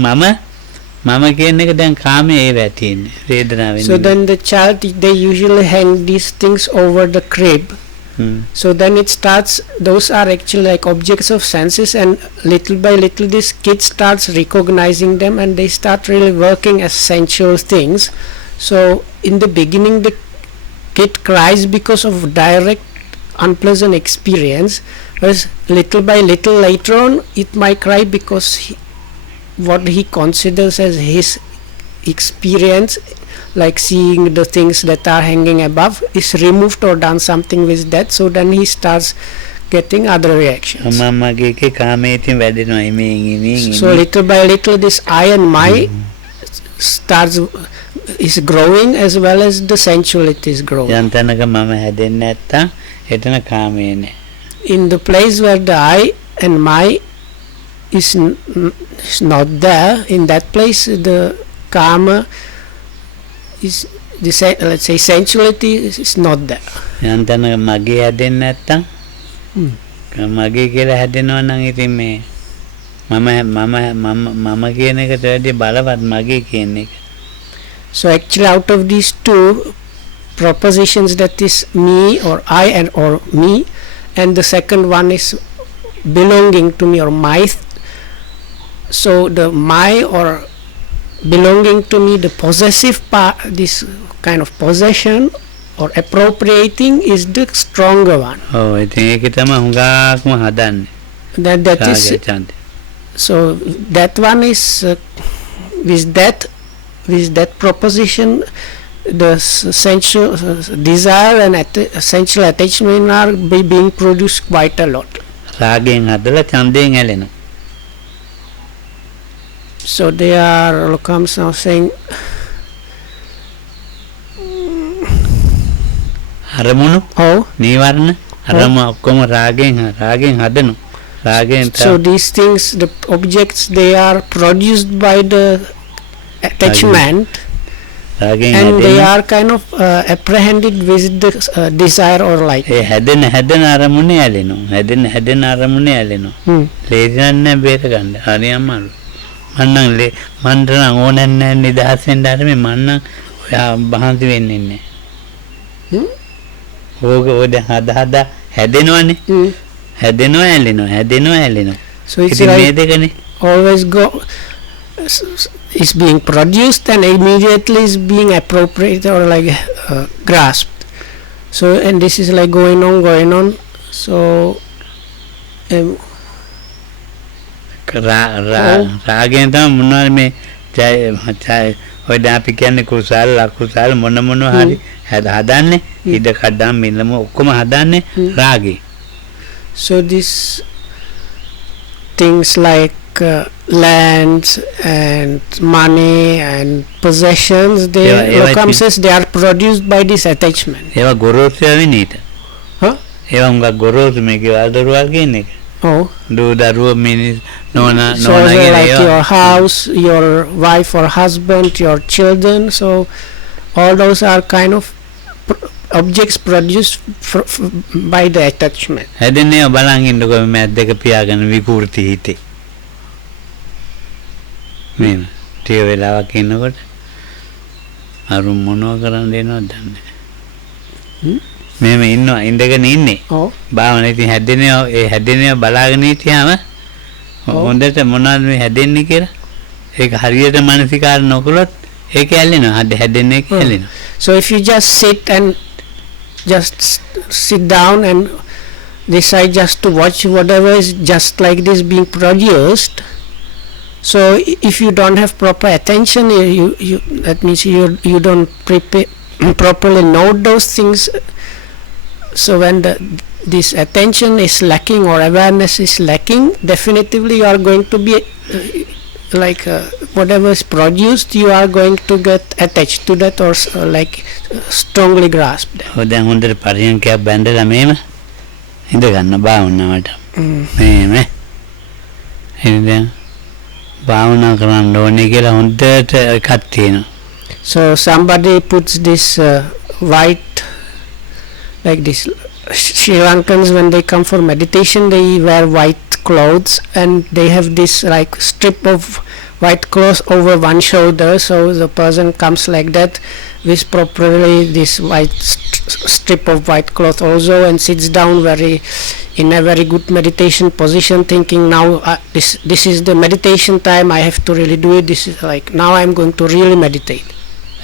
මම කියන එක දැන් කාමයේ ඒවා තියෙන්නේ වේදනාවෙන්. So then the child, they usually hang these things over the crib. So then it starts, those are actually like objects of senses, and little by little this kid starts recognizing them and they start really working as sensual things. So in the beginning the kid cries because of direct unpleasant experience, whereas little by little later on it might cry because what he considers as his experience, like seeing the things that are hanging above, is removed or done something with that. So then he starts getting other reactions. So little by little this I and my is growing as well as the sensuality is growing. In the place where the I and my is not there, in that place the karma is, let's say, sensuality is not there. මගේ කියලා හැදෙනවා නම් ඉතින් මේ මම කියන එකට වැඩි බලවත් මගේ කියන එක. So actually out of these two propositions, that is me or I and or me, and the second one is belonging to me or my, so the my or belonging to me, the possessive part, this kind of possession or appropriating, is the stronger one. Oh, I think ඒක තමයි හුඟක්ම හදන්නේ. That is, so that one is with that proposition, the sensual desire and sensual attachment are being produced quite a lot. රාගයෙන් හදලා ඡන්දයෙන් ඇලෙනවා. So they are, comes now saying, අරමුණු නීවරණ අරමුණ ඔක්කොම රාගයෙන් හදනවා. So these things, the objects, they are produced by the attachment, and they are kind of apprehended with the desire or like. හැදෙන අරමුණේ ඇලෙනවා. හැදෙන අරමුණේ ඇලෙනවා. ලේසියන්නේ බේර ගන්න. හරි අමාරු. මන්නම් ඕනෙන්නේ නැහැ නිදහස් වෙන්න ආරමේ මන්නම් ඔයා බහන්ති වෙන්නේ නැහැ. ඕක ඔය හදා හැදෙනවනේ. හැදෙනවා ඇලෙනවා. So it's like always is being produced and immediately is being appropriated or like grasped. So and this is like going on. So රාගයෙන් තමයි මොනවාරි මේ ඔය දැන් අපි කියන්නේ කුසල් අකුසල් මොන හරි හදන්නේ ඉඩ කඩම් මිලම ඔක්කොම හදන්නේ රාගේ. So these things like lands and money and possessions, they says they are produced by this attachment. ඒවා ගොරෝසු වෙන්නේට. ඒවා උංගා ගොරෝසු මේකේ වලදරුවල් කියන්නේ. දරුවෝ මිනිස් නෝනා like your house, your wife or husband, your children. So all those are kind of objects produced by the attachment. හැදෙන්නේ බලන් ඉන්නකො මේ දෙක පියාගෙන විකෘති හිතේ. මේ ටික වෙලාවක් ඉන්නකොට අරු මොනවා කරන්න දෙනවද දන්නේ. හ්ම්? මෙහෙම ඉන්නවා ඉඳගෙන ඉන්නේ. ඔව්. භාවනා ඉතින් හැදෙන්නේ බලාගෙන හිටියාම හොඳට මොනවද මේ හැදෙන්නේ කියලා. ඒක හරියට මානසිකාර නොකළොත් ඒක ඇල්ලෙනවා. හැදෙන්නේ ඇල්ලෙනවා. So if you just sit and just sit down and decide just to watch whatever is just like this being produced, so if you don't have proper attention, you that means you don't prepare properly note those things. So when this attention is lacking or awareness is lacking, definitively you are going to be whatever is produced, you are going to get attached to that or strongly grasp that. දැන් හොඳට පරියන්කයක් බැඳලා මේම ඉඳ ගන්න භාවනාවට. මේම එහෙනම් භාවනා කරන්න ඕනේ කියලා හොඳට එකක් තියෙනවා. So somebody puts this white, like this, Sri Lankans when they come for meditation they wear white clothes and they have this like strip of white cloth over one shoulder, so the person comes like that with properly this white strip of white cloth also and sits down in a very good meditation position, thinking now this is the meditation time, I have to really do it, this is like now I'm going to really meditate.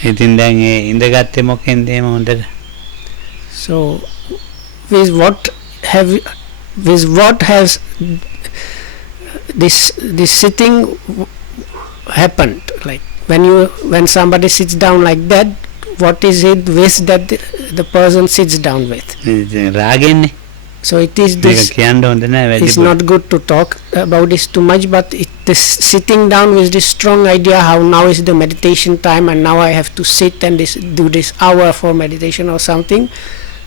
ඉතින් දැන් ඒ ඉඳගත්තේ මොකෙන්ද එහෙම හොඳට? So with what has this sitting happened, like when somebody sits down like that, what is it with that the person sits down with? රාගෙන්නේ. So it is this. It's not good to talk about this too much, but this sitting down with this strong idea how now is the meditation time and now I have to sit and do this hour for meditation or something.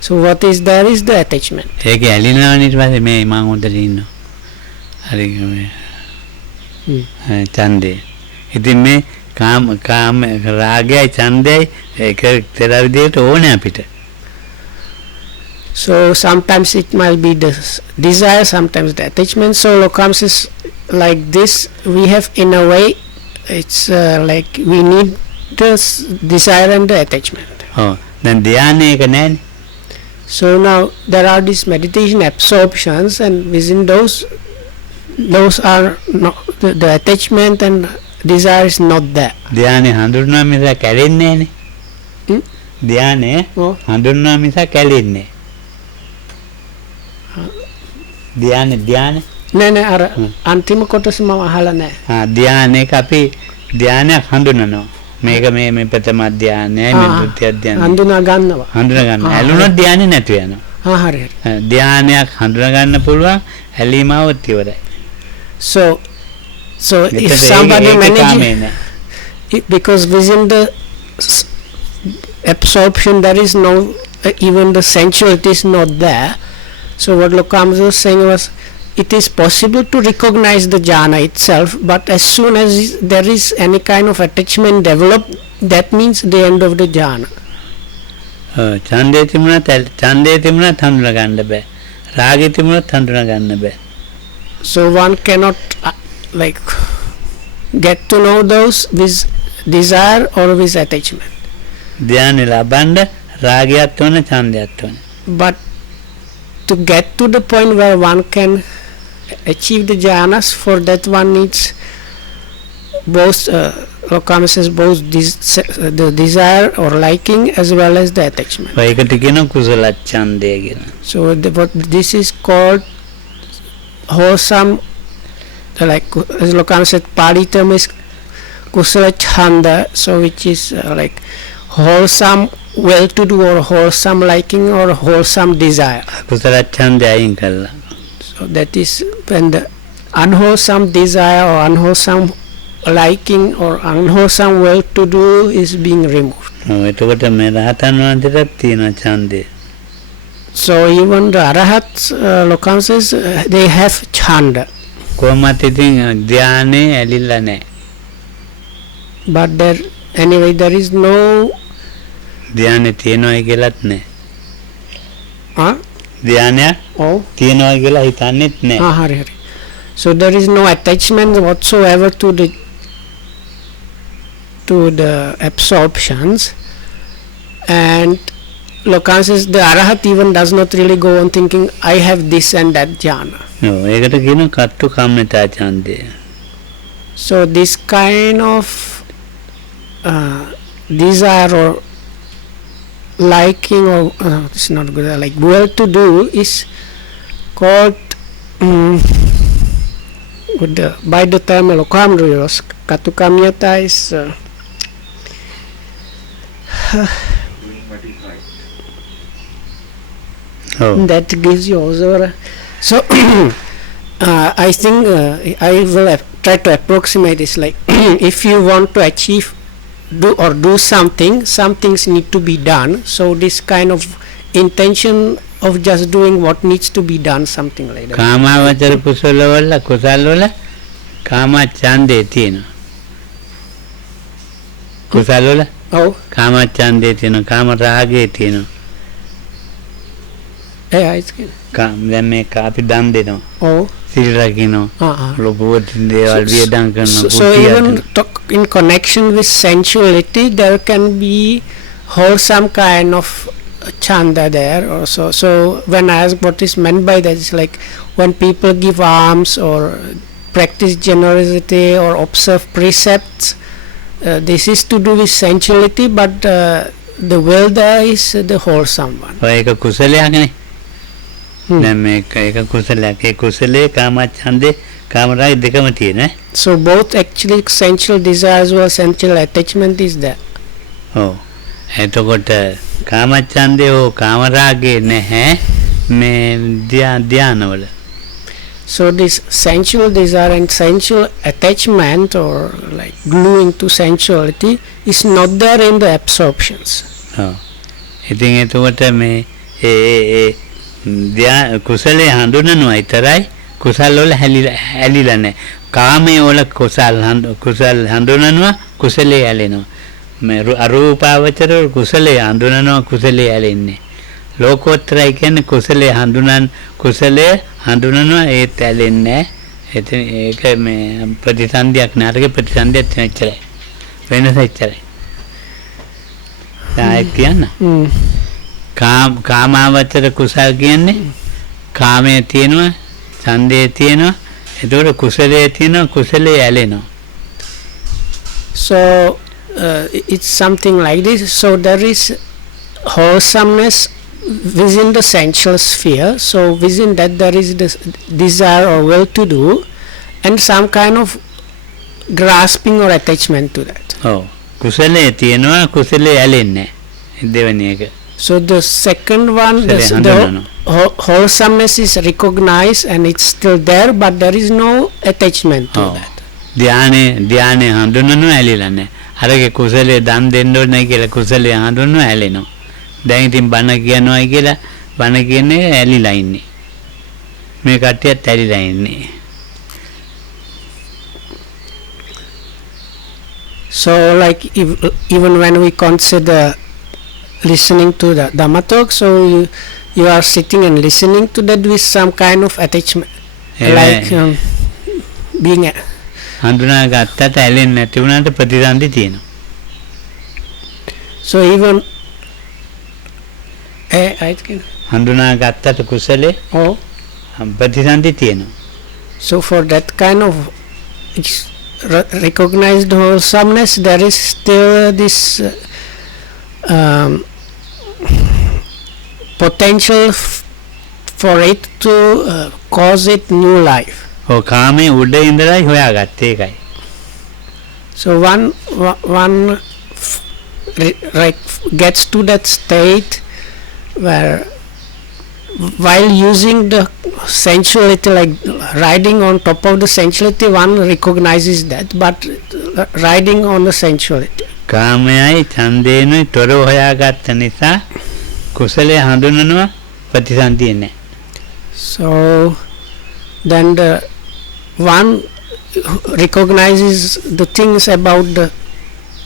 So what is there is the attachment. ඒක ඇලිනවනේ ඊට පස්සේ මේ මම හොඳට ඉන්නවා. හරි මේ ඡන්දේ. ඉතින් මේ කාම රාගයයි ඡන්දයයි ඒක තේරා විදියට ඕනේ අපිට. So sometimes it might be the desire, sometimes the attachment. So Lokam is like this. We have in a way, it's like we need the desire and the attachment. Oh, then dhyana එක නැන්නේ. So now there are these meditation absorptions, and within those are not the attachment and desire is not there. ධානය හඳුන්වනවා මිසක් කැලෙන්නේ නැනේ. ධානය හඳුන්වනවා මිසක් කැලෙන්නේ. ධානය නෑ අර අන්තිම කොටස මම අහලා නෑ. ධානයක අපි ධානයක් හඳුනනවා. මේක මේ ප්‍රථම ධානයයි මේ ද්විතිය ධානයයි. හඳුනා ගන්නවා. ඇලුනොත් ධානය නැතු වෙනවා. හරි. ධානයක් හඳුනා ගන්න පුළුවන් ඇලීමවත් ඉවරයි. So if somebody manages, because within the absorption there is no even the sensuality is not there. So what Lokam was saying was, it is possible to recognize the jhana itself, but as soon as there is any kind of attachment developed, that means the end of the jhana. ඡන්දේ තිබුණත් හඳුනා ගන්න බෑ. රාගෙ තිබුණත් හඳුනා ගන්න බෑ. So one cannot get to know those with desire or with attachment. ධානය ලබන්න රාගයත් ඕන ඡන්දයත් ඕන. But to get to the point where one can achieve the jhanas, for that one needs both Lokam says both the desire or liking as well as the attachment. ඒකට කියන කුසල ඡන්දය කියන. So what this is called wholesome, like as Lokam said, Pali term is kusala chanda, so which is like wholesome well-to-do or wholesome liking or wholesome desire. කුසල ඡන්දය අයින් කළා. So that is when the unwholesome desire or unwholesome liking or unwholesome well-to-do is being removed. එතකොට මේ රහතන් වහන්සේට තියෙන ඡන්දය. So even the arahats, Lokam says, they have chanda. කොහොමත් ඉතින් ධානයේ ඇලිලා නැහැ. But anyway there is no ධානය තියනවායි කියලාත් නැහැ. ධානය තියනවා කියලා හිතන්නේත් නැහැ. හරි. So there is no attachment whatsoever to the absorptions. And Lokan says the Arahat even does not really go on thinking, I have this and that jhana. No, ඒකට කියන කට්ටු කාමතා ඡන්දය. So this kind of desire or liking or it's not good, like well to do is called by the term Lokamrios. Katukamyata is Doing what is right. ඔව්. that gives you also so I think I will try to approximate this like if you want to achieve do something, some things need to be done, so this kind of intention of just doing what needs to be done, something like that. කාමාවචර කුසල වල කුසල් වල කාම ඡන්දේ තියෙනවා. කුසල් වල Oh, කාම ඡන්දේ තියෙනවා, කාම රාගයේ තියෙනවා. yeah, it's good. දැන් මේ කාපි දන් දෙනවා. Oh, සිල් රකින්නවා. ලෝභවතින් දේවල් වියදම් කරනවා. so even in connection with sensuality, there can be wholesome kind of chanda there also. So when I ask what is meant by that, it's like when people give alms or practice generosity or observe precepts, this is to do with sensuality, but the will there is the wholesome one. ඔය එක කුසලයක්නේ. දැන් මේක එක කුසලයක්. ඒ කුසලයේ කාම ඡන්දේ කාම රාගය දෙකම තියෙනවා. So both actually sensual desire as well as sensual attachment is there. ඔව්. එතකොට කාම ඡන්දේ හෝ කාම රාගේ නැහැ මේ ධානවල. So this sensual desire and sensual attachment or like gluing to sensuality is not there in the absorptions. ඔව්. ඉතින් එතකොට මේ ඒ කුසලයේ හඳුනනවා විතරයි කුසල් වල හැලිලා නැහැ. කාමයේ වල කුසල් හඳුනනවා කුසලයේ ඇලෙනවා. මේ අරූපාවචර කුසලයේ හඳුනනවා කුසලයේ ඇලෙන්නේ. ලෝකෝත්තරයි කියන්නේ කුසලයේ හඳුනනවා ඒත් ඇලෙන්නේ නැහැ. ඒක මේ ප්‍රතිසන්දියක් නාටකේ ප්‍රතිසන්දියක් එච්චරයි. වෙනස එච්චරයි. දැන් කියන්න. කාමාවචර කුසල් කියන්නේ කාමයේ තියෙනවා ඡන්දේ තියෙනවා එතකොට කුසලයේ තියෙනවා කුසලයේ ඇලෙනවා. So it's something like this. So there is wholesomeness within the sensual sphere. So within that there is this desire or will to do and some kind of grasping or attachment to that. ඔව්. කුසලයේ තියෙනවා කුසලයේ ඇලෙන්නේ දෙවෙනි එක. So the second one, the wholesomeness is recognized and it's still there, but there is no attachment to that. ධානයේ හඳුනනවා ඇලිලා නැහැ. අරගේ කුසලයේ දන් දෙන්න ඕනේ කියලා කුසලයේ හඳුනනවා ඇලෙනවා. දැන් ඉතින් බණ කියනවායි කියලා බණ කියන්නේ ඇලිලා ඉන්නේ. මේ කට්ටියත් ඇලිලා ඉන්නේ. So like even when we consider listening to the Dhamma talk, so you are sitting and listening to that with some kind of attachment, like being හඳුනා ගත්තට ඇලෙන්නේ නැති වුණාට ප්‍රතිසන්දි තියෙනවා. So even I can හඳුනා ගත්තට කුසලේ ප්‍රතිසන්දි තියෙනවා. So for that kind of recognized wholesomeness, there is still this potential for it to cause it new life. කාමයේ උඩ ඉඳලා හොයාගත්තේ ඒකයි. So one gets to that state where while using the sensuality, like riding on top of the sensuality, one recognizes that, but riding on the sensuality. කාමයයි ඡන්දේනයි තොර හොයාගත්ත නිසා කුසලයේ හඳුනනවා ප්‍රතිසන්දිය නැහැ. So then the one recognizes the things about the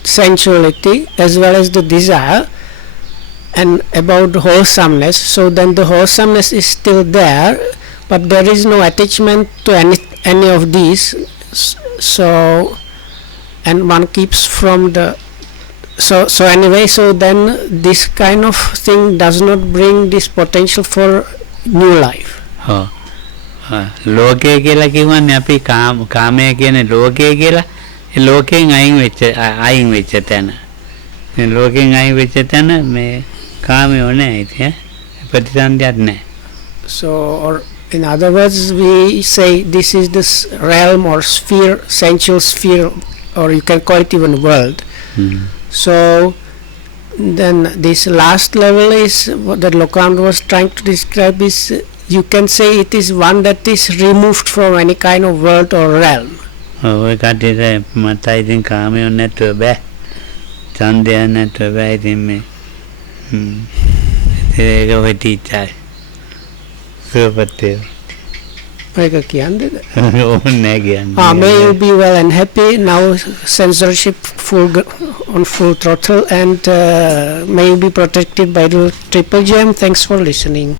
sensuality as well as the desire and about the wholesomeness. So then the wholesomeness is still there, but there is no attachment to any of these. So and one keeps from the So anyway, so then this kind of thing does not bring this potential for new life. ඔව්. ලෝකය කියලා කිව්වන්නේ අපි කාමය කියන්නේ ලෝකය කියලා. ඒ ලෝකයෙන් අයින් වෙච්ච තැන. මේ ලෝකයෙන් අයින් වෙච්ච තැන මේ කාමය නැහැ ඉතින්. ප්‍රතිසන්දියක් නැහැ. So, or in other words, we say this is this realm or sphere, sensual sphere, or you can call it even world. So then this last level is what that Lokand was trying to describe is you can say it is one that is removed from any kind of world or realm. ඔය කටේට මට ඉතින් කාමය නැතුව බෑ. ඡන්දය නැතුව බෑ ඉතින් මේ. ඒක ඔය ටීචර්. සුපතේ. මේක කියන්නේද? ඕනේ කියන්නේ. May you be well and happy. Now censorship on full throttle, and may you be protected by the Triple Gem. Thanks for listening.